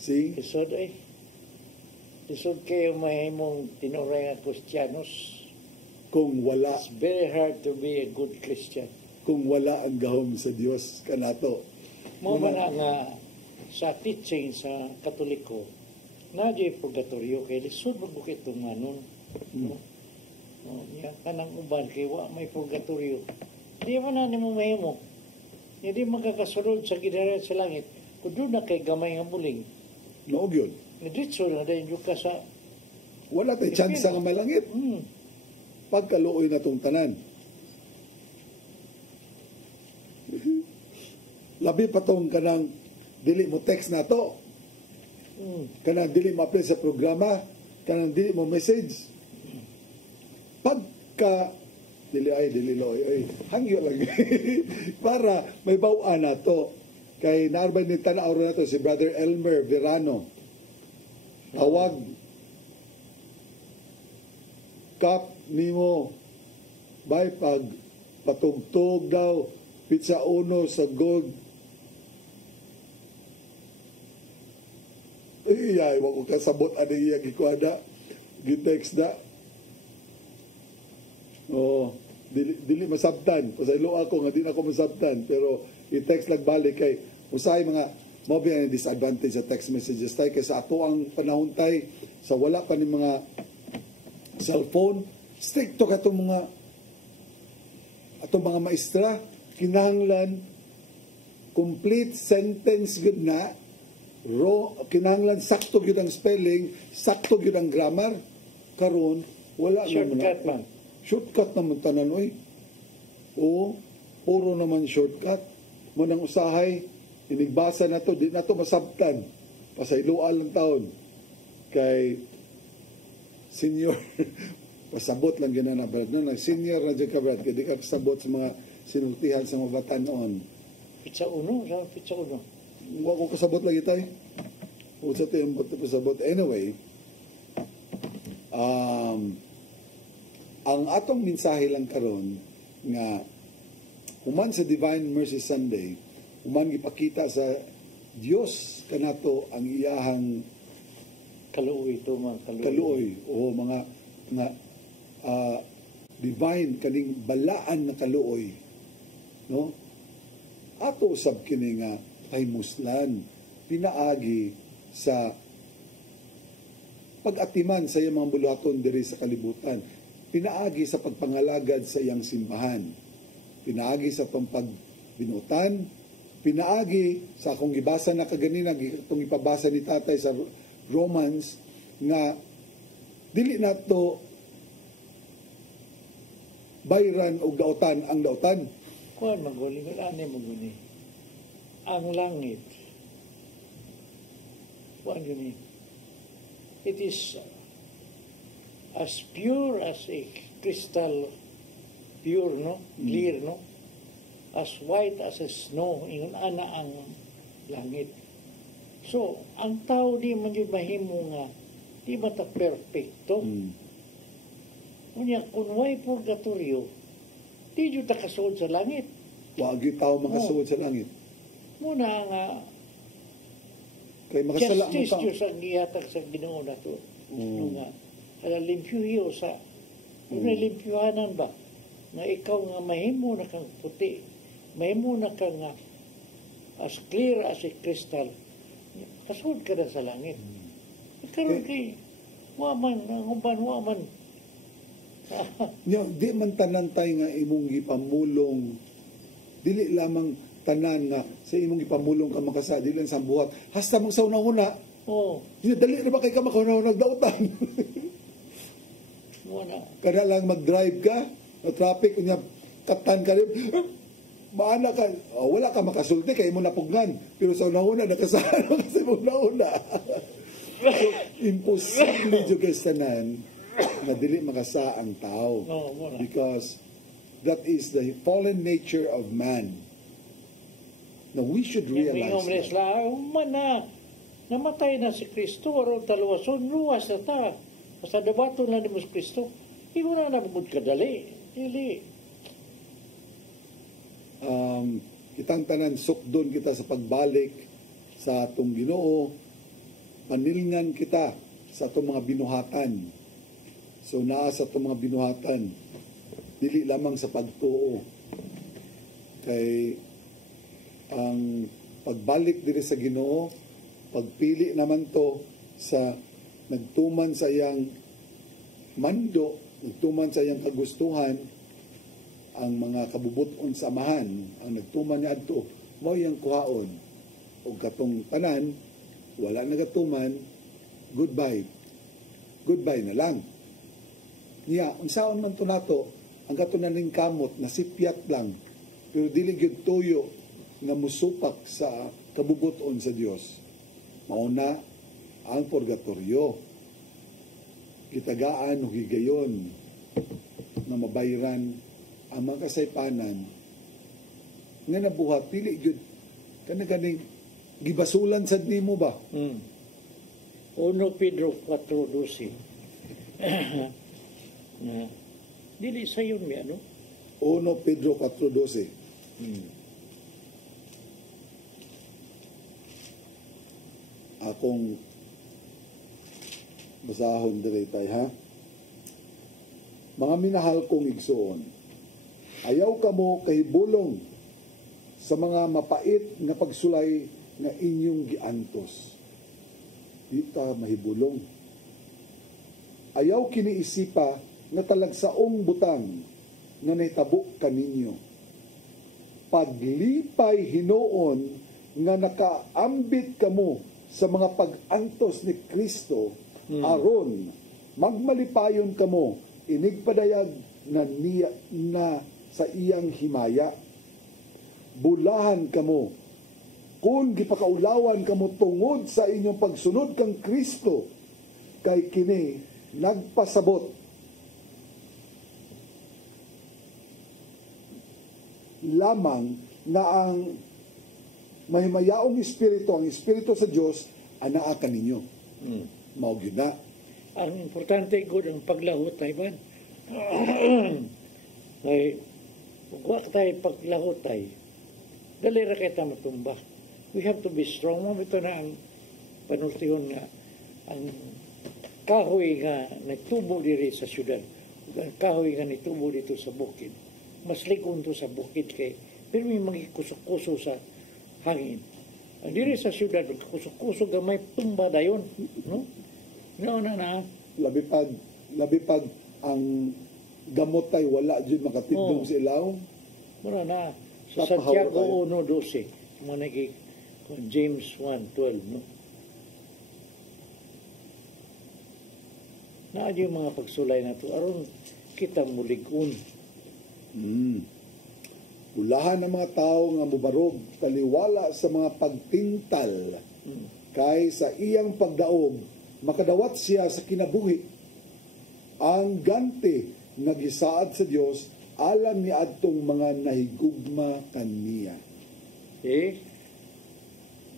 See? Isod kayo may mong tinuray nga Kristiyanos. Kung wala. It's very hard to be a good Christian. kung wala ang gahom sa Dios kanato. Mo man nga sa teaching sa Katoliko, na di purgatorio kay lisod magbukit itong ano. Niya kanang uban kay wa may purgatorio. Di man na nimo mahimo. Hindi magkakasulod sa gidaran sa langit. Kung doon na kay gamay nga muling. Noog yun. Naditso na dahil yung ka sa... Wala tayo chance nga malangit. Pagkaluoy na tong tanan. Labi pa tong kanang dili mo text na to. Kanang dili mo apply sa programa. Kanang dili mo message. Pagka dili loy hangyo lang para may bawaan na to kay naarban ni tanaw na to si Brother Elmer Verano tawag kap nimo bay pag patugtog daw pizza uno sa gold ay wa ko kasabot ano iya gikwada gi-text da. Oh, dili masabtan. Pasaylo ako nga di na ako masabtan, pero i-text lang balik kay usay mga mobi ang disadvantage sa text messages tay kay sa ato ang panahon tay sa wala pa ni mga cellphone, strict to katong mga atong mga maestra kinahanglan complete sentence gud na kinahanglan sakto gyud ang spelling, sakto gyud ang grammar. Karon wala shortcut man. Shortcut naman tanan, oy. Oo, puro naman shortcut. Munang usahay, inigbasa na to, di na to masabtan. Pasayloan lang taon. Kay senior, pasabot lang gina na, Brad. No, senior na dyan ka, Brad. Kaya di ka pasabot sa mga sinultihan sa mga bata noon. Pizza uno? Saan pizza uno? Huwag ko kasabot lagi tayo. Huwag sa tiyang pasabot. Anyway, ang atong mensahe lang karon nga human sa Divine Mercy Sunday, human gipakita sa Dios kanato ang iyahang kaluoy to mga kaluoy o mga divine kaning balaan na kaluoy, no? Ato usab kini nga pahimoslan pinaagi sa pag-atiman sa iyang mga buluhaton diri sa kalibutan. Pinaagi sa pagpangalagad sa iyang simbahan. Pinaagi sa pagbinutan. Pinaagi sa akong gibasa na kaganina, itong ipabasa ni tatay sa Romans, nga dili na to bayran o dautan ang dautan. Kuan maguli, ani maguli. Ang langit. Kuan gani. It is as pure as a crystal, pure, no? Clear, no? As white as a snow, ingon ana ang langit. So, ang tao di man yun mahimo nga, di mata perfecto. Unya, kung way purgatorio, di yun takasuod sa langit. Wag yung tao makasuod sa langit. Muna nga, kay makasala mo justice tao. Diyos ang gihatag sa Ginoo na to. Nga, limpyuhiyo sa limpyuhanan ba nga ikaw nga mahimo na kang puti, mahimo na kang as clear as a crystal, kasud ka na sa langit. Karon kay waman ang uban waman. Di man tanan tay nga imong gipamulong, dili lamang tanan nga sa imong gipamulong ka makasa dili lang sa buhat hasta mong sa una-una. Dali na ba kay ka makauna-una nagdautan? Kada lang mag-drive ka, traffic, kunya, katan ka rin, maana ka, wala ka makasulti, kaya mo napugnan. Pero sa una-una, nakasama kasi mo una-una. So, imposible yung kasanan na dili makasa ang tao. Because that is the fallen nature of man. Now, we should realize that. Namatay na si Kristo, waron taluwason, luwas na ta. Basta debato na ni Kristo, hindi mo na nabugod kadali. Dili. Kitang tanan, sukdon kita sa pagbalik sa atong Ginoo, panilngan kita sa atong mga binuhatan. So naa sa atong mga binuhatan, dili lamang sa pagtuo. Kay ang pagbalik diri sa Ginoo, pagpili naman to sa nagtuman sa iyang mando, nagtuman sa iyang kagustuhan, ang mga kabubuton samahan, ang nagtuman niya adto, mao iyang kuhaon. O katong tanan, wala nagatuman, goodbye. Goodbye na lang. Niya, unsaon man to nato, ang katunaning kamot, nasipyat lang, pero dili gyud tuyo nga musupak sa kabubuton sa Dios. Mauna ang purgatorio. Gitagaan o higayon na mabayran ang mga kasaypanan nga nabuhat pili gyud kanaganing gibasulan sad nimo ba? 1 Pedro 4:12. Dili sayon mi ano? 1 Pedro 4:12. Akong basahon diri tay ha. Mga minahal kong igsoon, ayaw kamo kahibulong sa mga mapait nga pagsulay nga inyong giantos. Di ta mahibulong. Ayaw kiniisipa nga talagsaong butang nga nahitabo kaninyo. Paglipay hinoon nga nakaambit kamo sa mga pag-antos ni Kristo, aron magmalipayon kamo inigpadayag na sa iyang himaya. Bulahan kamo kung gipakaulawan kamo tungod sa inyong pagsunod kang Kristo, kay kini nagpasabot lamang na ang mahimayaong espiritu, ang espiritu sa Dios, anaa kaninyo. Mao gyud na. Ang importante gud ang paglahot tay man. Ay wa tay paglahot tay. Dali ra kay ta matumba. We have to be strong. Mo ito na ang panultihon nga ang kahoy nga nagtubo diri sa syudad. Ang kahoy nga nagtubo dito sa bukid. Mas likon to sa bukid kay pero may magikusok-kuso sa hangin. Ang diri sa syudad kusok-kuso gamay tumba dayon, no? No na. Labi pag ang gamot tay wala jud makatidong sa ilaw. Mura na sa Santiago 1:12 mo nagi James 1:12, no? Na yung mga pagsulay na to aron kita mulig-un. Ulahan ng mga tao nga mubarog taliwala sa mga pagtintal kay sa iyang pagdaog makadawat siya sa kinabuhi. Ang ganti nga gisaad sa Dios alam ni adtong mga nahigugma kaniya.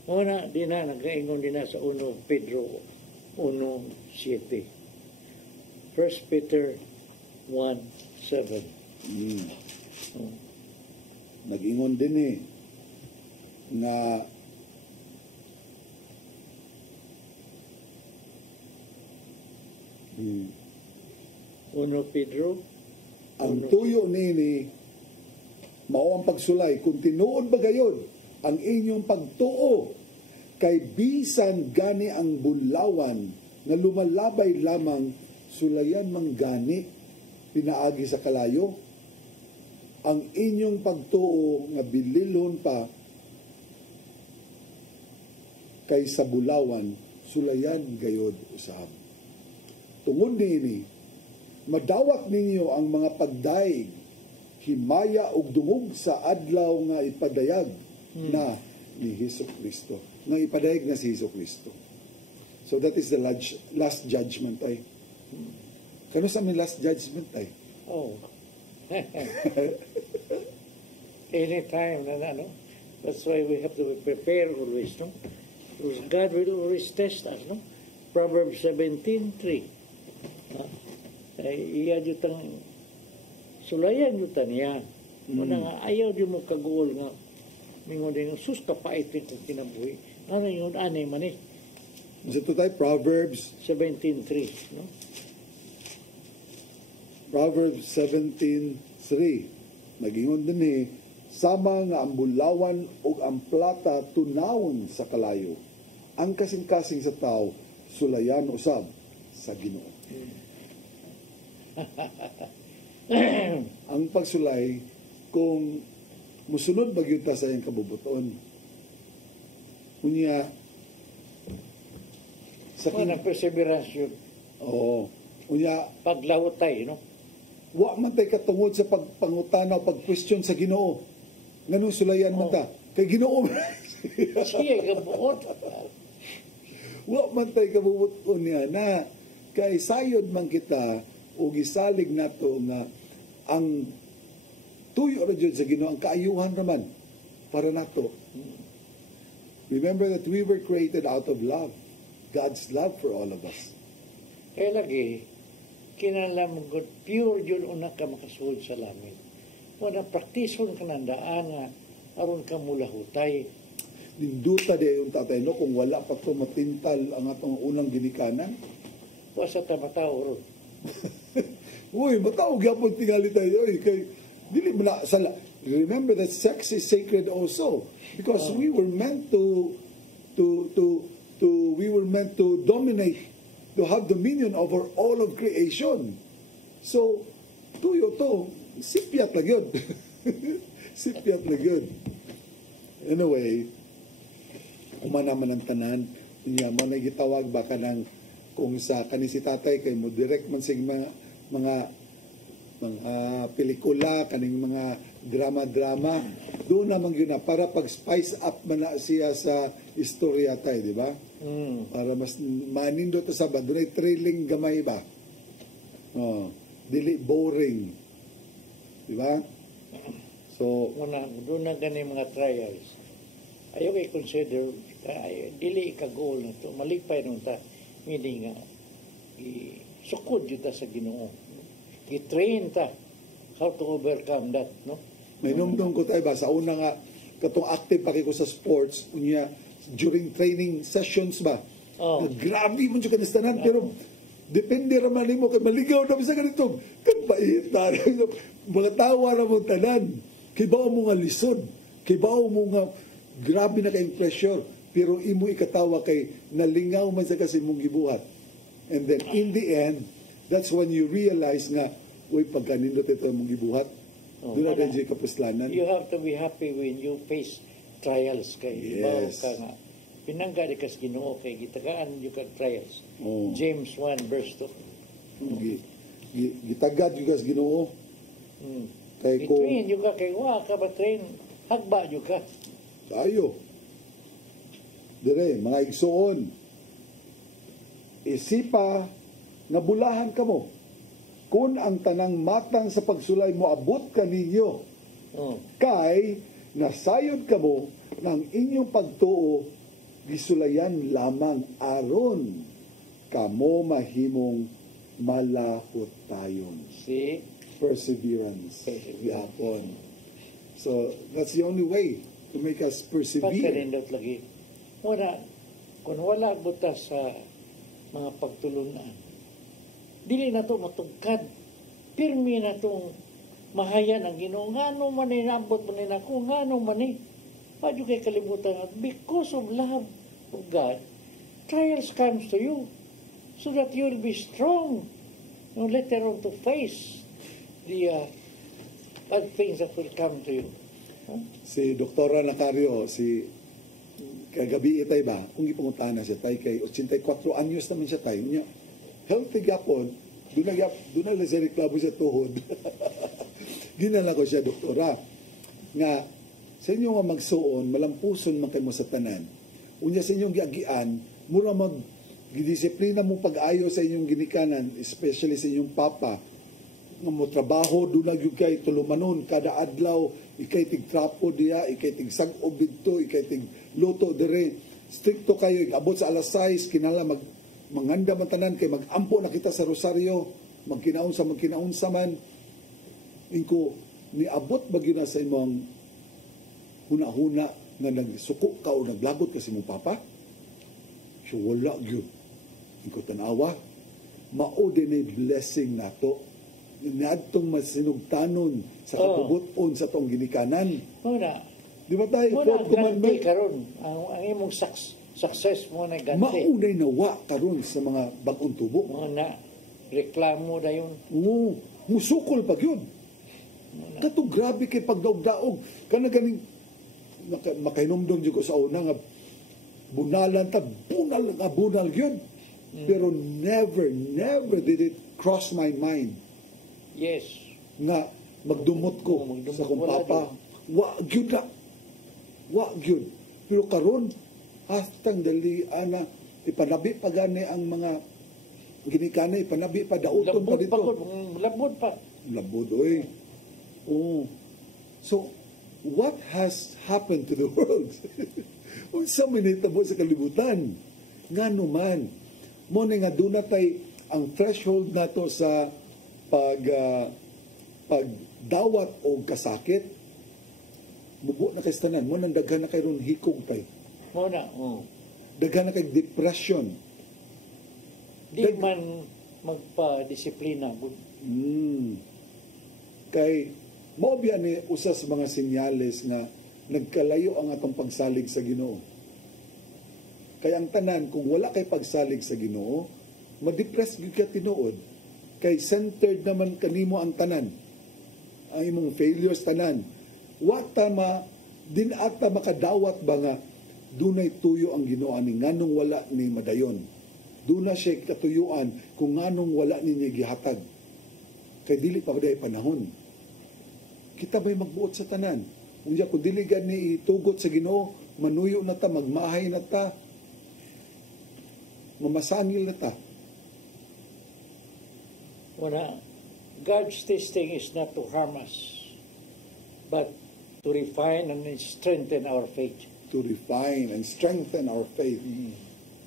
Una di na nagaingon din na sa 1 Pedro 1:7. 1 Peter 1:7. Nag-ingon din nga Uno Pedro ang tuyo nini mao ang pagsulay kung tinuod ba gayon ang inyong pagtuo kay bisan gani ang bunlawan nga lumalabay lamang sulayan mang gani pinaagi sa kalayo ang inyong pagtuo nga bililhon pa kay sa bulawan sulayan gayod usab. Tungod niini madawat ninyo ang mga pagdaig, himaya ug dungog sa adlaw nga ipadayag na ni Jesucristo. Nga ipadayag na si Jesucristo. So that is the last judgment ay. Kano sa may last judgment ay? Oh. Anytime na no? That's why we have to prepare always, no? Because God will always test us, no? Proverbs 17:3. Iya jutang sulayan jutan niya. Muna nga ayaw di mo kagul nga mingon din sus kapait kung kinabuhi. Ano yun anay man eh. Ito tayo Proverbs 17:3, no? Proverbs 17:3. Nagingon din sama nga ang bulawan ug ang plata tunawon sa kalayo. Ang kasing-kasing sa tao sulayan usab sa Ginoo. Ang pagsulay kung musunod ba gyud ta sa iyang kabubuton. Unya sa Mga perseverance yun. Oo. Unya Paglawtay, no? wa man tay katungod sa pagpangutana o pag-question sa Ginoo. Nganong sulayan man ta? Kay Ginoo. Siya gabuot. Wa man tay kabubuton niya na kay sayod man kita o gisalig nato nga ang tuyo ra jud sa Ginoo ang kaayuhan raman para nato. Remember that we were created out of love. God's love for all of us. Kaya lagi, kinalam good pure yun una ka makasuod sa langit. Wala praktison ka nandaan nga aron ka mulahutay. Ninduta di yung tatay no kung wala pa to matintal ang atong unang ginikanan. Wa sa tamatao ron. Uy, matao gyapon tingali tayo. Oy, kay dili mo na sala. Remember that sex is sacred also because we were meant to we were meant to dominate, to have dominion over all of creation. So, tuyo to, sipyat lang yun. Sipyat lang yun. Anyway, umanaman ang tanan, niya mo na gitawag baka ng kung sa kanisi tatay kay mo direct man sing mga pelikula, kaning mga drama-drama, doon naman yun na, para pag-spice up man na siya sa istorya tayo, di ba? Para mas manindo to sa ba, doon ay thrilling gamay ba? Oh, dili boring. Di ba? So, doon na gani mga trials. Ayaw i-consider, dili ika-goal na to, malipay nung ta, meaning nga, sukod yun ta sa Ginoo. I-train ta how to overcome that, no? May numdum ko tayo ba, sa una nga, katong active pa ko sa sports, unya, during training sessions ba, grabe mo siya kanistanan, pero depende raman mo, kay maligaw na sa ganito, kan paita, mga tawa na mong tanan, kay bao mo nga lisod, kay bao mo nga, grabe na kayong pressure, pero imo ikatawa kay nalingaw man sa kasi mong gibuhat. And then, in the end, that's when you realize nga, uy, pagkanindot ito mong gibuhat, doon na rin kapuslanan. You have to be happy when you face trials kay yes. Ka nga pinangga di kas Ginoo kay gitagaan yung ka trials. Oh. James 1 verse 2. Gitagad yung kas Ginoo. Kay ko i-train yung ka kay wa ka ba train hagba yung ka. Tayo. Dire, mga igsoon. Isipa nga bulahan ka mo. Kung ang tanang matang sa pagsulay mo abot ka ninyo, kay nasayod ka mo ng inyong pagtuo, gisulayan lamang aron kamo mahimong malahotayon. See? Perseverance. Yapon. So, that's the only way to make us persevere. Pagkarindot lagi. Kung wala butas sa mga pagtulunan, dili na to matugkad. Pirmi na tong mahayan ang Ginoo. Ngano man ni nabot man ni nako, ngano man ni. Padyo kay kalibutan nga, because of love of God, trials comes to you so that you will be strong. No, later on to face the bad things that will come to you. Si Doktora Nacario, si kagabi itay ba, kung ipunguntahan na siya tay, kay 84 anyos naman siya tayo niya. Healthy gapon, doon na sa reklamo siya tuhod. Ginala ko siya, doktora, nga sa inyo nga magsuon, malampuson man kayo sa tanan. Unya sa inyong giagian, mura gidisiplina mo pag-ayo sa inyong ginikanan, especially sa inyong papa, nga mo trabaho, doon na yung kay tulumanon, kada adlaw, ikay tig trapo diya, ikay tig sagog dito, ikay tig luto dire. Stricto kayo, abot sa alas 6, kinala manganda man tanan kay magampo na kita sa rosaryo, magkinaunsa man. Ingko niabot ba gyud na sa imong huna-huna nga nagsuko ka o naglagot ka sa imong papa? So wala gyud. Ingko tanawa, mao dinay blessing nato niadtong masinugtanon sa kapubuton sa tong ginikanan. Muna, Di ba tayo? muna Fourth ganti commandment. karon ang imong success mo na ganti. Maunay nawa karon sa mga bagong tubo. Mga na reklamo na yun. Oo, musukol pag yun. Kato grabe kay pagdaog-daog. Kana ganing makahinumdum ko sa una nga bunalan ta, bunal yun. Pero never did it cross my mind Yes. nga magdumot ko Magdumot sa kong wala papa. Wa gyud na. Wa gyud. Pero karon hastang dali ana ipanabi pa gani ang mga ginikana, ipanabi pa dauton pa Labod dito. pa ko. Labod pa. Labod, oy. Oh. So, what has happened to the world? Unsa man hitabo sa kalibutan? Ngano man, mo nga doon natay ang threshold nato sa pagdawat o kasakit, mubo na kay tanan, mo nang daghan na kay ron hikog pay. Muna, Daghan na kay depression. di man magpa-disiplina. Kay mao biya ni usa sa mga senyales nga nagkalayo ang atong pagsalig sa Ginoo. Kaya ang tanan kung wala kay pagsalig sa Ginoo, ma-depress gyud ka tinuod. Kay centered naman kanimo ang tanan. Ang imong failures tanan. Wa ta din ata makadawat ba nga dunay tuyo ang Ginoo ani nganong wala ni madayon. Duna siya katuyuan kung nganong wala ninyo gihatag. Kay dili pa day panahon. Kita ba'y magbuot sa tanan? Unya kung dili gani itugot sa Ginoo, manuyo na ta, magmahay na ta, mamasangil na ta. Muna, God's testing is not to harm us, but to refine and strengthen our faith. To refine and strengthen our faith.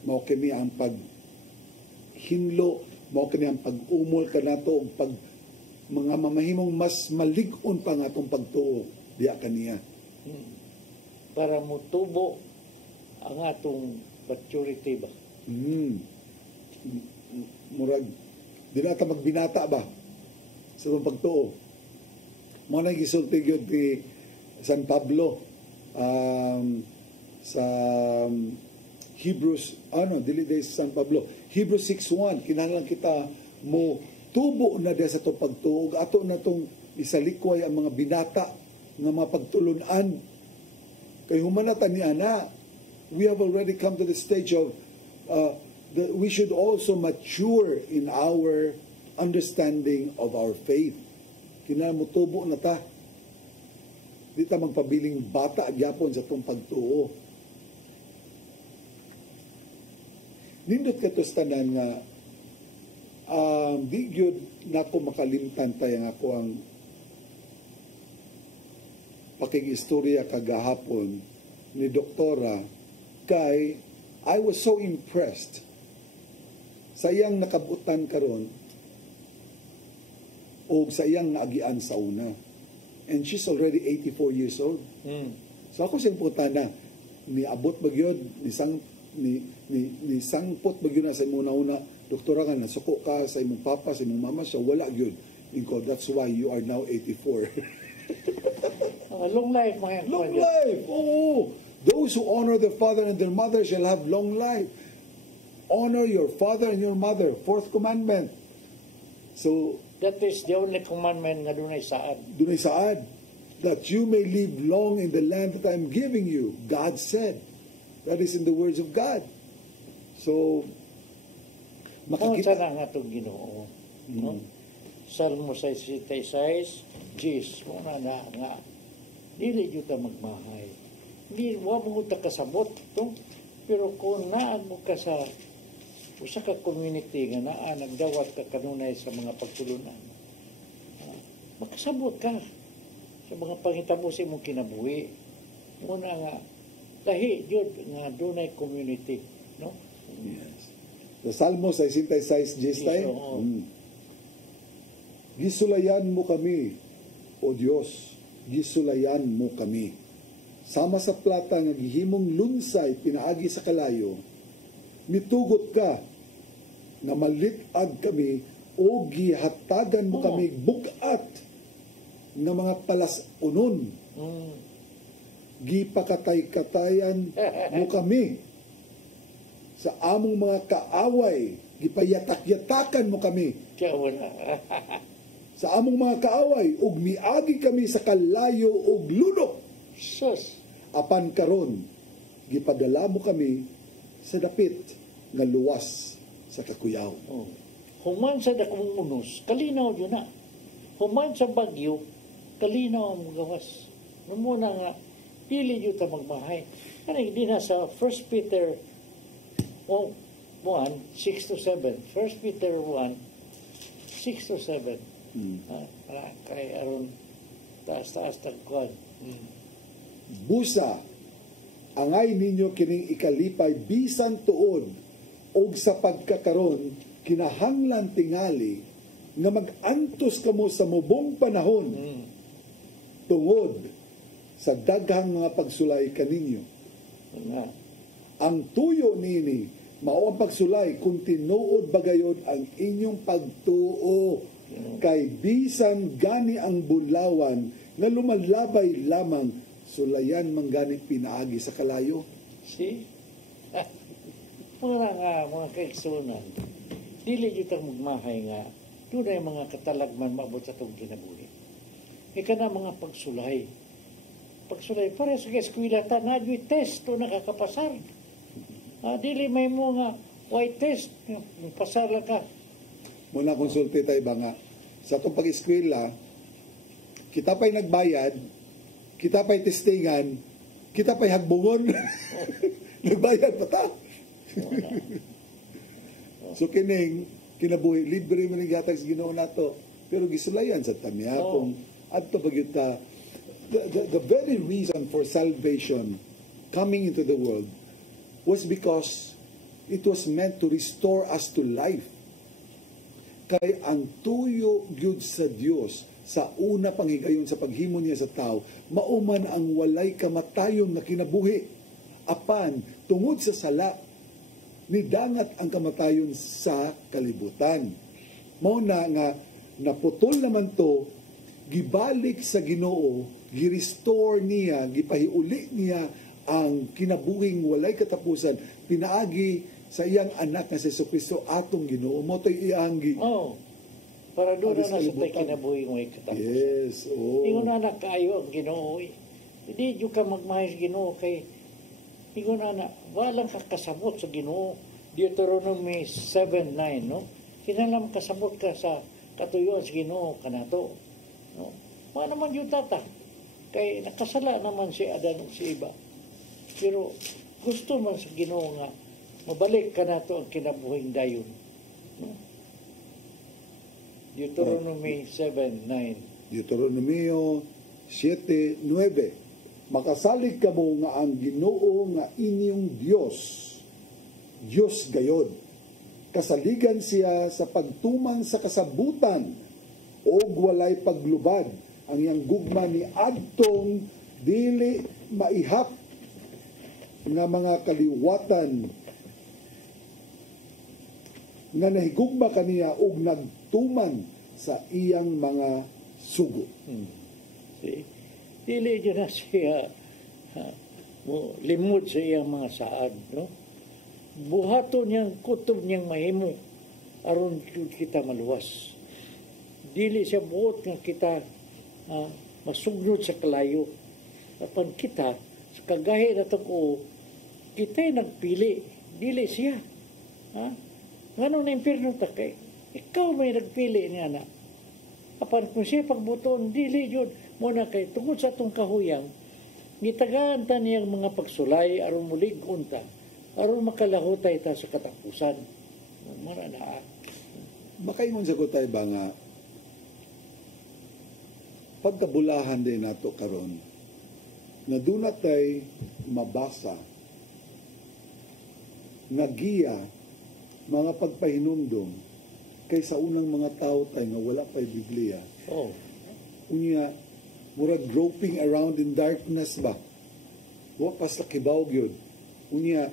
Mao kini ang paghinlo, mao kini ang pag-umol ka nato, pag mga mamahimong mas malig-on pa nga itong pagtuo diya kaniya. Para mutubo ang atong maturity ba? Murag, di na ata magbinata ba sa itong pagtuo. Mo na gisulti yun ni San Pablo sa Hebrews, dili day sa San Pablo, Hebrews 6:1, kinahanglan kita mo tubo na diya sa itong pagtuo. Ato na itong isalikway ang mga binata nga mga pagtulunan. Kay humanata ni ana, we have already come to the stage of that we should also mature in our understanding of our faith. Kinahanglan mo tubo na ta. Di ta magpabiling bata gyapon sa itong pagtuo. Nindot ka tanan nga di gyud nako makalimtan tayo nga ako ang pakigistorya kagahapon ni doktora kay I was so impressed sa iyang nakabutan karon o sa iyang naagian sa una. And she's already 84 years old. So ako siyang putana, niabot ba yun, ni sangpot ba yun na sa imong una, doktora ka, nasuko ka sa imong papa, sa imong mama, so wala yun. That's why you are now 84. Long life, mga long life, oo. Those who honor their father and their mother shall have long life. Honor your father and your mother. Fourth commandment. So, that is the only commandment nga dunay saad. Dunay saad. That you may live long in the land that I am giving you. God said. That is in the words of God. So, makikita na nga itong Ginoo. No? Salmo 66, Jis, muna na nga. Dili yun ka magmahay. Hindi mo ta kasabot. No? Pero kung naan mo ka sa usa ka community nga naa nagdawat ka kanunay sa mga pagtulunan, makasabot ka sa mga pangitabo sa imong kinabuhi. Muna nga lahi yun nga dunay community, no? Yes. Sa Salmo 66, Jistay, gisulayan mo kami, O Diyos, gisulayan mo kami. Sama sa plata nga gihimong lunsay pinaagi sa kalayo, mitugot ka na malikad kami o gihatagan mo kami bugat nga mga palas-unon. Gipakatay-katayan mo kami sa among mga kaaway. Gipayatak-yatakan mo kami sa among mga kaaway ug miagi kami sa kalayo ug lunok. Sus. Apan karon gipadala mo kami sa dapit nga luwas sa kakuyaw. Human sa dakong unos, kalinaw yun na. Human sa bagyo, kalinaw ang gawas. Muna nga, pili yun ta magmahay. Ano hindi na sa 1 Peter 1, 6 to 7. 1 Peter 1, 6 to 7. Kay aron taas-taas tagkuhan. Busa, angay ninyo kining ikalipay bisan tuod og sa pagkakaron kinahanglan tingali nga mag-antos kamo sa mubong panahon tungod sa daghang mga pagsulay kaninyo. Ang tuyo nini mao ang pagsulay kung tinuod bagayod ang inyong pagtuo kay bisan gani ang bulawan nga lumalabay lamang sulayan manggani pinaagi sa kalayo. See? Mga kaigsunan, dili yun ang magmahay nga, doon ay mga katalagman maabot sa itong kinabuhi. Ika na mga pagsulay. Pagsulay, para sa eskwila ta, na-y test to nakakapasar. Dili may mo nga, white test, pasar lang ka. Muna konsulti tayo ba nga, sa itong pag-eskwela, kita pa'y nagbayad, kita pa'y testingan, kita pa'y hagbungon. Nagbayad pa ta. So kining kinabuhi libre man gatag sa Ginoo nato, pero gisulayan sa tamyapong adto pagyuta the very reason for salvation coming into the world was because it was meant to restore us to life. Kay ang tuyo gyud sa Dios sa una panghigayon sa paghimo niya sa tao, mauman ang walay kamatayon na kinabuhi. Apan tungod sa sala nidangat ang kamatayon sa kalibutan. Mao na nga naputol naman to, gibalik sa Ginoo, gi-restore niya, gipahiuli niya ang kinabuhing walay katapusan, pinaagi sa iyang anak na si Jesucristo atong Ginoo. Mo to'y ianggi. Para doon na sa tayo kinabuhing walay katapusan. Yes, Ingon anak kayo ang Ginoo. Hindi nyo ka magmahal sa Ginoo kay ingon anak, walang kakasabot sa Ginoo. Deuteronomy 7:9, no? Kinalam kasabot ka sa katuyuan sa Ginoo kanato. No? Mga naman yung tata. Kay nakasala naman si Adan at si Eva. Pero gusto man sa Ginoo nga mabalik kanato ang kinabuhing dayon. No? Deuteronomy 7:9. Deuteronomy 7:9. Makasalig ka mo nga ang Ginoo nga inyong Diyos gayod. Kasaligan siya sa pagtuman sa kasabutan o walay paglubad. Ang iyang gugma ni adtong dili maihap nga mga kaliwatan nga nahigugma kaniya og nagtuman sa iyang mga sugo. See? Dili dyan na siya limod sa iyang mga saad. No? Buhato niyang kutob niyang mahimo aron kita maluwas. Dili siya buot nga kita masugnod sa kalayo. Apan kita, sa kagahi na ito kita'y nagpili. Dili siya. Ngano na impirno ta kay? Ikaw may nagpili niya na. Apan kung siya pagbuton, dili yun. Muna kay tungod sa itong kahuyang, gitagaan ta niyang mga pagsulay aron mulig unta, aron makalahutay ta sa katapusan. Muna na. Makaingon sa kutay ba nga, pagkabulahan din nato karon na doon natay mabasa nga giya mga pagpahinumdom kaysa unang mga tao tayo nga wala pa'y Biblia. Unya, murag groping around in darkness ba? Wapas na kibawag yun. Unya,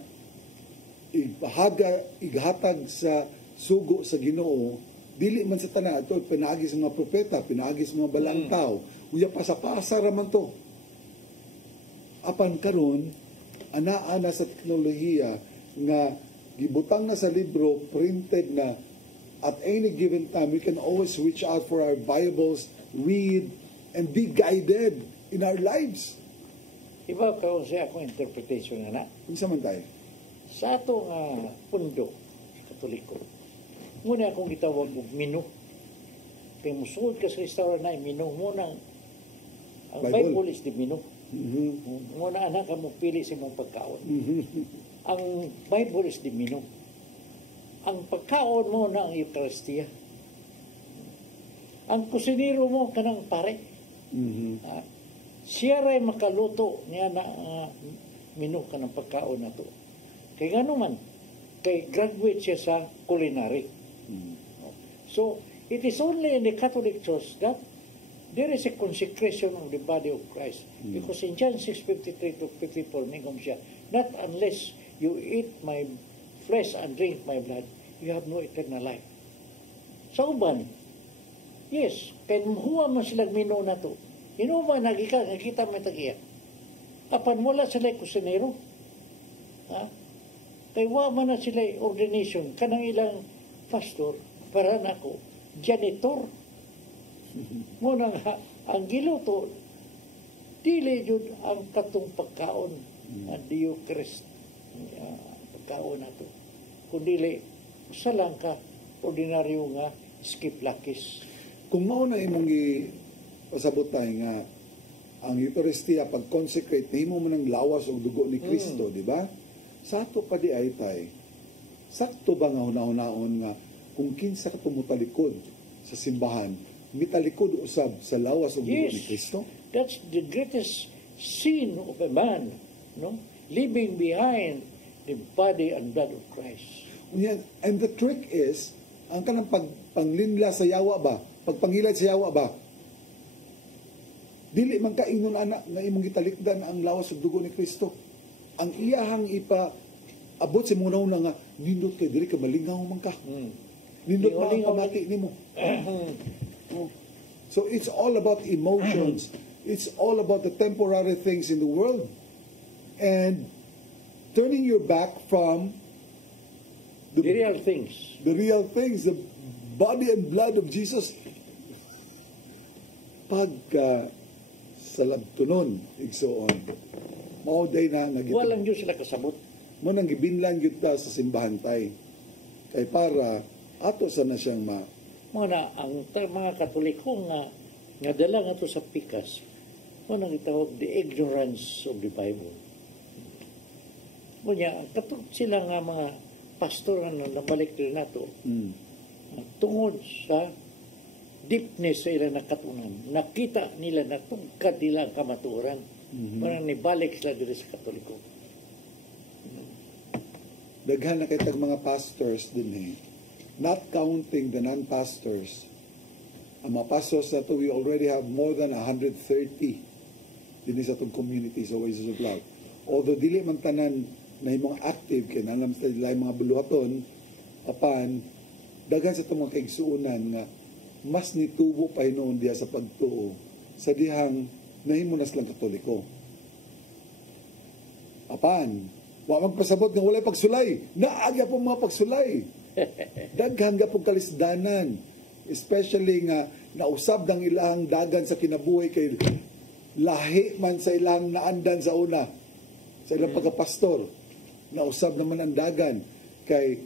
ighatag sa sugo sa Ginoo dili man sa tanan ato pinaagi sa mga propeta, pinaagi sa mga balang tao, uya pasa-pasa raman to. Apan karon anaa na sa teknolohiya nga gibutang na sa libro, printed na, at any given time we can always reach out for our Bibles, read and be guided in our lives. Iba karon sa akong interpretation na Unsa man tayo? sa ato nga pundo Katoliko. Muna akong gitawag og menu. Kay musuod ka sa restaurant na menu muna ang Bible is the menu. Muna anak ka mo pili sa imong pagkaon. Ang Bible is the menu. Ang pagkaon mo na ang Eucharistia. Ang kusinero mo kanang pare. Siya ray makaluto niya na menu kanang pagkaon na to. Kay gano man, kay graduate siya sa culinary. So, it is only in the Catholic Church that there is a consecration of the body of Christ. Because in John 6:53 to 54, mingom siya, not unless you eat my flesh and drink my blood, you have no eternal life. Sa uban, yes, kay huwa man sila mino na to. Inuman nakita may tagiya. Apan wala sila kusinero. Kay wa man na sila ordination, kanang ilang pastor, para nako, janitor. Muna nga, ang giluto, dili yun ang katong pagkaon, ang Eucharist, pagkaon na to. Kung dili, sa lang ka, ordinaryo nga, skiplakis. Kung mao na imong pasabot tayo nga, ang Eucharistia, pag-consecrate, nahimo mo ng lawas o dugo ni Kristo, di ba? Sa ato pa di ay tay, sakto ba nga hunaon nga, kung kinsa ka tumutalikod sa simbahan, mitalikod usab sa lawas o dugo ni Kristo? That's the greatest sin of a man, no? Leaving behind the body and blood of Christ. And the trick is, ang kanang pagpanlinla sa yawa ba, pagpangilad sa yawa ba, dili man ka ingon anak nga imong gitalikdan ang lawas ug dugo ni Kristo. Ang iyahang abot sa muna nga nindot kay dili ka malingaw man ka. Nindot man ang pamati nimo. So it's all about emotions. It's all about the temporary things in the world. And turning your back from the real things. The real things, the body and blood of Jesus. Pagka sa labtunon, igsoon. Mao day na nagito. Walang Diyos sila kasabot. Mo nang gibinlan gyud ta sa simbahan tay. Kay para ato sana siyang Muna ang mga Katoliko nga dala nga to sa pikas. Mo nang itawag the ignorance of the Bible. Munya katong sila nga mga pastor na nabalik rin nato. Tungod sa deepness sa ilang nakatunan. Nakita nila na tungkad nila ang kamatuoran. Parang nibalik sila dito sa Katoliko. Daghan na kitag mga pastors din not counting the non-pastors. Ang mga pastors na to, we already have more than 130 din sa itong community sa Oasis of Love. Although dili man tanan na yung mga active, kaya nalam sa mga buluhaton, apan, daghan sa itong mga kaigsuunan nga mas nitubo pa noon diya sa pagtuo sa dihang nahimo na silang Katoliko. Apan, wa magpasabot nga walay pagsulay. Naagya po mga pagsulay. Daghan ga pong kalisdanan. Especially nga nausab ng ilang dagan sa kinabuhi kay lahi man sa ilang naandan sa una. Sa ilang pagkapastor. Nausab naman ang dagan. Kay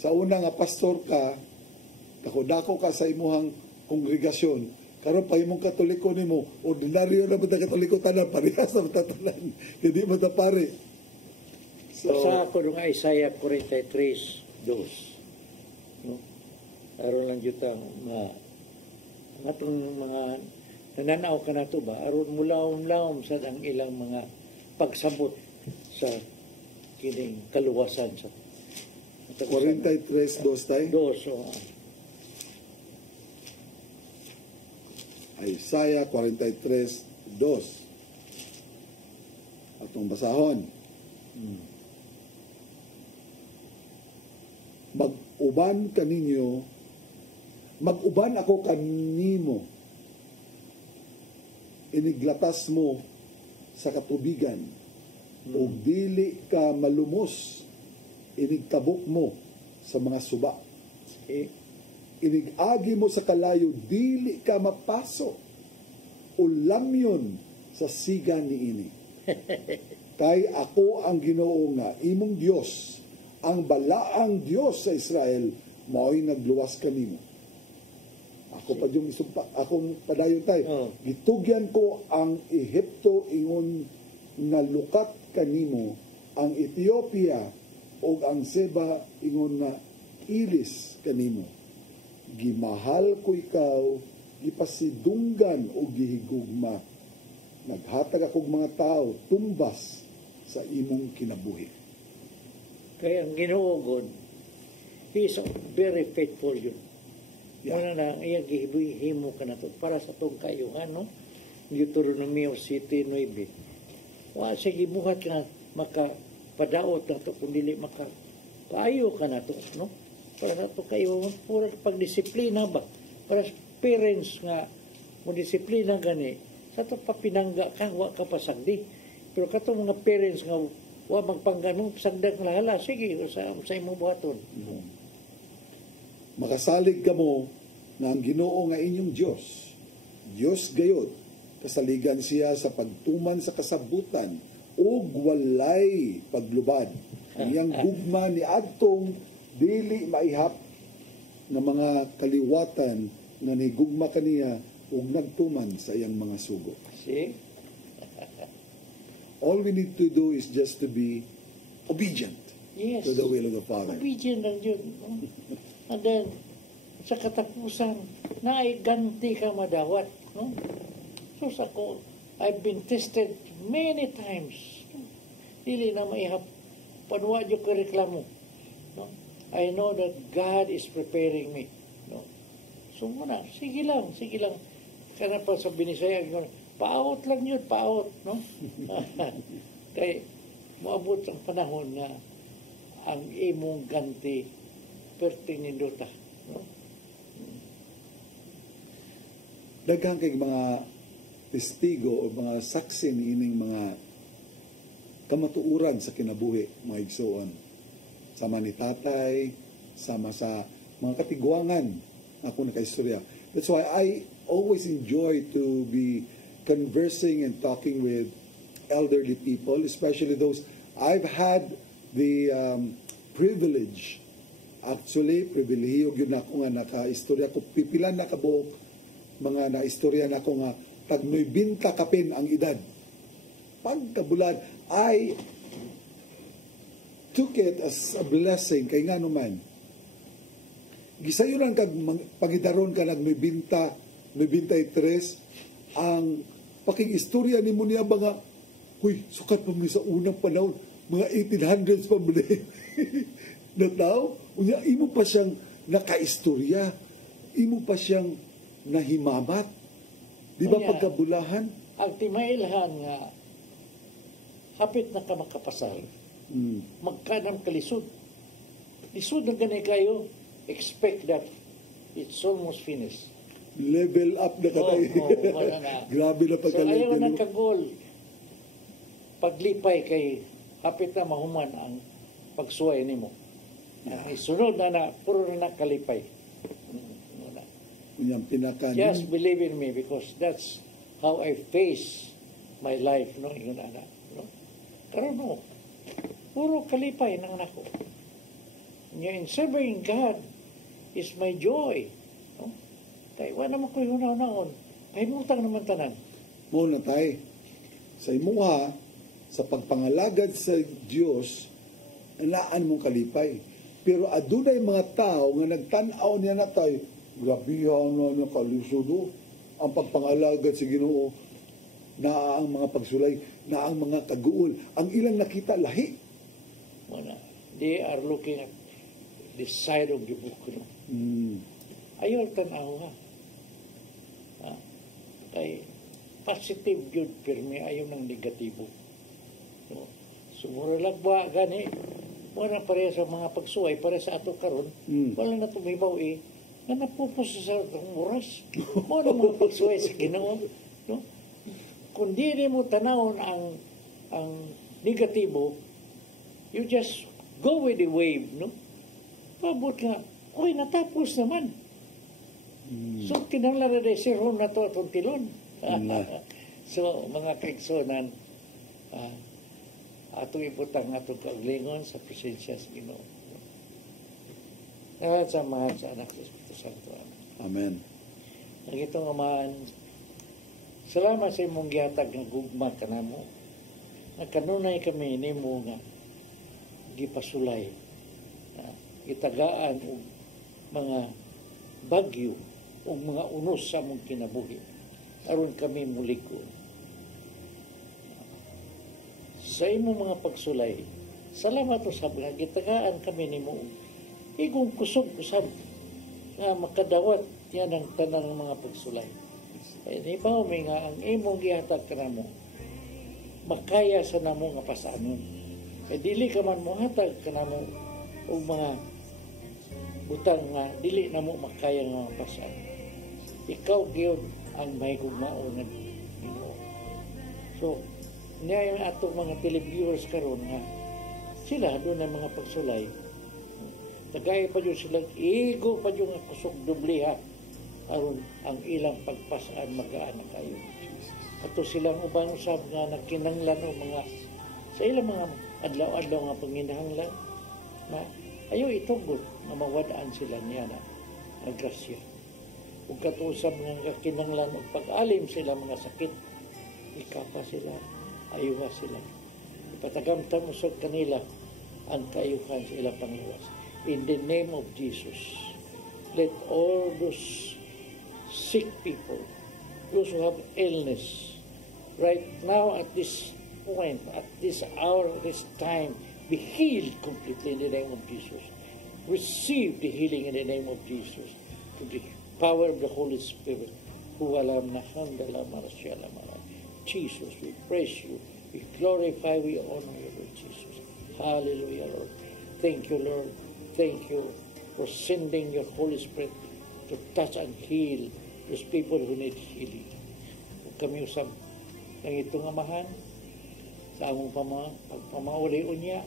sa una nga pastor ka, dako ka sa imuhang kongregasyon, karon pa imong Katoliko nimo, ordinaryo na mga Katoliko tanan, parehas na matatanan. Hindi mo ta pare. So, sa ako nung Isaiah 43:2, no? Aron lang jutang atong mga nananaw ka na to ba, aron mulaom-laom sa ang ilang mga pagsabot sa kining kaluwasan sa 43:2 tayo? 2. Isaiah 43:2. Atong basahon. Mag-uban kaninyo mag-uban ako kanimo, iniglatas mo sa katubigan, o dili ka malumos, inigtabok mo sa mga suba. Inigagi mo sa kalayo, dili ka mapaso, o lamyon sa siga ni ini. Kay ako ang Ginoo nga, imong Dios, ang balaang Dios sa Israel, mao'y nagluwas kanimo. Ako pa yung isumpa, akong padayon tayo. Gitugyan ko ang Ehipto ingon nga lukat kanimo, ang Ethiopia o ang Seba ingon nga ilis kanimo. Gimahal ko ikaw, gipasidunggan o gihigugma. Naghatag akong mga tao tumbas sa imong kinabuhi. Kaya ang Ginoo God, He is very faithful yun. Una na, iyang gihimo ka na to para sa itong kayuhan, no? Deuteronomio 7:9. Wa, sige, buhat ka na makapadaot na to, kung dili makakayo ka na to, no? Para sa itong kayuhan, pura pagdisiplina ba? Para sa parents nga, mo disiplina gani, sa ito papinangga ka, wa ka pasagdi. Pero katong mga parents nga, wa magpangganong sagdag na hala, sige, sa imong buhaton. Makasalig ka mo na ang Ginoo nga inyong Diyos, Diyos gayod, kasaligan siya sa pagtuman sa kasabutan o walay paglubad. Iyang gugma ni adtong dili maihap ng mga kaliwatan nga nigugma kaniya ug nagtuman sa iyang mga sugo. See? All we need to do is just to be obedient Yes. to the will of the Father. Obedient lang yun. No? And then, sa katapusan, naiganti ka madawat. No? So sa ko, I've been tested many times. Dili na maihap. Panuwa yung reklamo. No? I know that God is preparing me. No? So muna, sige lang. Kana pa sa Binisaya, paawot lang yun, paawot. No? Kaya, maabot ang panahon na ang imong ganti pertinindota. No? Daghang kay mga testigo o mga saksi ni ining mga kamatuuran sa kinabuhi, mga igsoon. Sama ni tatay, sama sa mga katigwangan ako nakaistorya. That's why I always enjoy to be conversing and talking with elderly people, especially those I've had the privilege. Actually, pribilehiyo yun ako nga naka-istorya ko. Pipilan na kabuok mga na-istorya na ako nga tag 90 kapin ang edad. Pagkabulan, I took it as a blessing kay nga naman. Gisayuran kag pagidaron ka nag 93 ang pakig-istorya ni mo niya mga huy, sukat pa mo sa unang panahon, mga 1800s pa mo na tao. Unya, imo pa siyang nakaistorya, imo pa siyang nahimamat. Di ba pagkabulahan? Ang timailhan nga, hapit na ka makapasal, magkanang kalisod. Lisod na ganay kayo, expect that it's almost finished. Level up na ka tayo. Grabe na pagka-level. So ayaw na kagol. Paglipay kay hapit na mahuman ang pagsuway nimo. Isunod na puro na nakalipay. Yung Just believe in me because that's how I face my life. No? No? Karon mo, puro kalipay ng nako. In serving God is my joy. No? Kaya wala naman ko yung naon. Ay mutang naman tanan. Muna tayo. Sa imuha, sa pagpangalagad sa Diyos, anaan mong kalipay. Pero adunay mga tao nga nagtanaw niya na tayo, grabihan na niya kalisudo. Ang pagpangalagad sa Ginoo, na ang mga pagsulay, na ang mga kaguol. Ang ilang nakita, lahi. They are looking at the side of the book. No? Ayaw tanaw ha. Kay positive yun, pero may ayaw ng negatibo. No? Sumura lang ba gani? Wala pareha sa mga pagsuway, pareha sa ato karon, wala na tumibaw na napupuso sa itong oras. Mo na mga pagsuway sa Ginoo. No? Kung di mo tanawon ang negatibo, you just go with the wave, no? Pabot nga, oy, natapos naman. So, kinanglara de si Ron na to atong tilon. So, mga kaigsonan, atong ibutang atong kauglingon sa presensya sa Ginoo. Sa mahal sa anak sa Espiritu Santo. Amen. Ang itong amahan, salamat sa imong gihatag nga gugma ka na mo. Nagkanunay kami ni mo nga gipasulay. Gitagaan o mga bagyo o mga unos sa among kinabuhi. Aron kami mulikod. Sa imong mga pagsulay, salamat usab nga gitagaan kami ni mo. Igong kusog usab nga makadawat yan ang tanang mga pagsulay. Di ba may nga ang imong gihatag ka na mo, makaya sa namo nga pasanon. Dili ka man mo hatag ka na mo o mga butang nga dili na mo makaya nga pasan. Ikaw gyud ang may gugmao nga Ginoo. So, niya yung atong mga televiewers karon nga sila doon ang mga pagsulay. Tagay pa yun silang igo pa yun ang kusog dubliha aron ang ilang pagpasaan magaan na kayo. Ato silang ubang usab nga nagkinanglan o mga sa ilang mga adlaw-adlaw nga panginahanglan na ayaw itugot na mawadaan sila niya na grasya. Ug katusab nga kinanglan o pag-alim sila mga sakit, ikapa sila, ayuha sila. Ipatagamtan mo sa kanila ang kayuhan sa ilang pangluwas. In the name of Jesus, let all those sick people, those who have illness, right now at this point, at this hour, this time, be healed completely in the name of Jesus. Receive the healing in the name of Jesus. To the power of the Holy Spirit. Jesus, we praise you. We glorify, we honor you, Lord Jesus. Hallelujah, Lord. Thank you, Lord. Thank you for sending your Holy Spirit to touch and heal those people who need healing. Huwag kami usab ng itong amahan sa among pagpamauli unya,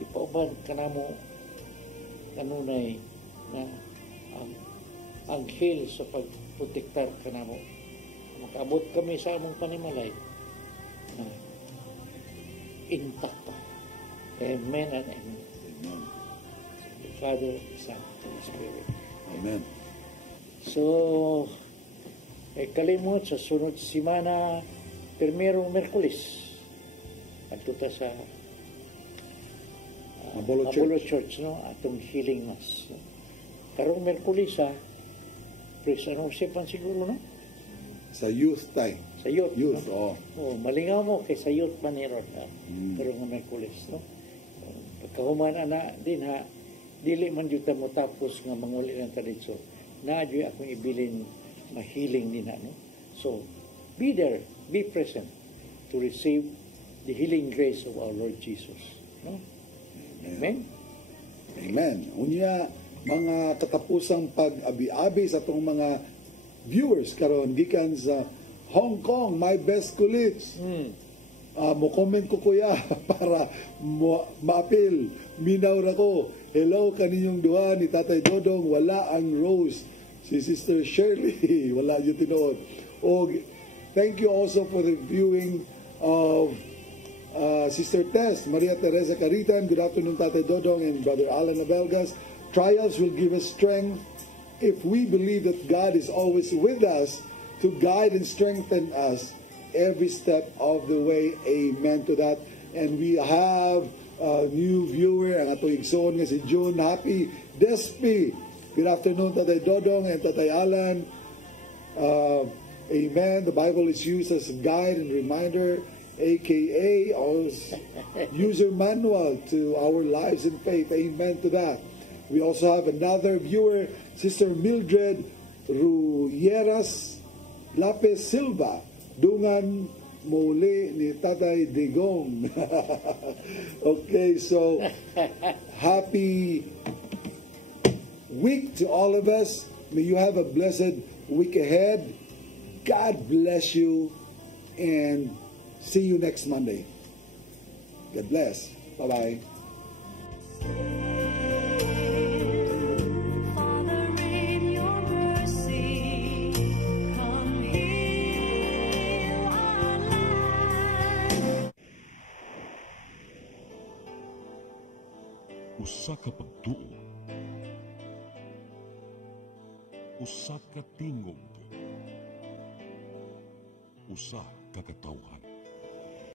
ipauban ka na mo kanunay na ang anghel sa pagprotektar ka na mo. Makaabot kami sa among panimalay na intakta. Amen and amen. Amen. The Father, the Son, and the Spirit. Amen. So, kalimot sa sunod simana, Primerong Merkulis, at ta sa Mabolo Church, no? Atong healing mass. No? Karong Merkulis, Praise ano sipan siguro, no? Sa youth time. Sa youth, no? Malingaw mo kay sa youth manirot, karong Merkulis, no? Pagkahuman na din ha, dili man jud ta mo tapos nga manguli lang ta dito. Naadyo akong ibilin mahiling din no. So, be there, be present to receive the healing grace of our Lord Jesus. No? Amen. Amen. Unya mga katapusang pag-abi-abi sa itong mga viewers karon gikan sa Hong Kong, my best colleagues. Mo comment ko kuya para ma-appeal. Minaw na ko. Hello kaninyong duha ni Tatay Dodong. Wala ang Rose. Si Sister Shirley. Wala yung tinood. O, thank you also for the viewing of Sister Tess, Maria Teresa Caritan. Good afternoon, Tatay Dodong and Brother Alan Abelgas. Trials will give us strength if we believe that God is always with us to guide and strengthen us every step of the way. Amen to that. And we have a new viewer, ang ato igsoon nga si June. Happy Despi. Good afternoon, Tatay Dodong and Tatay Alan. Amen. The Bible is used as a guide and reminder, aka user manual to our lives in faith. Amen to that. We also have another viewer, Sister Mildred Ruyeras Lapes Silva. Dungan muli ni Tatay Digong. Okay, so happy week to all of us. May you have a blessed week ahead. God bless you, and see you next Monday. God bless. Bye-bye. Usa ka pagtuo, usa ka tingog, usa ka katawhan.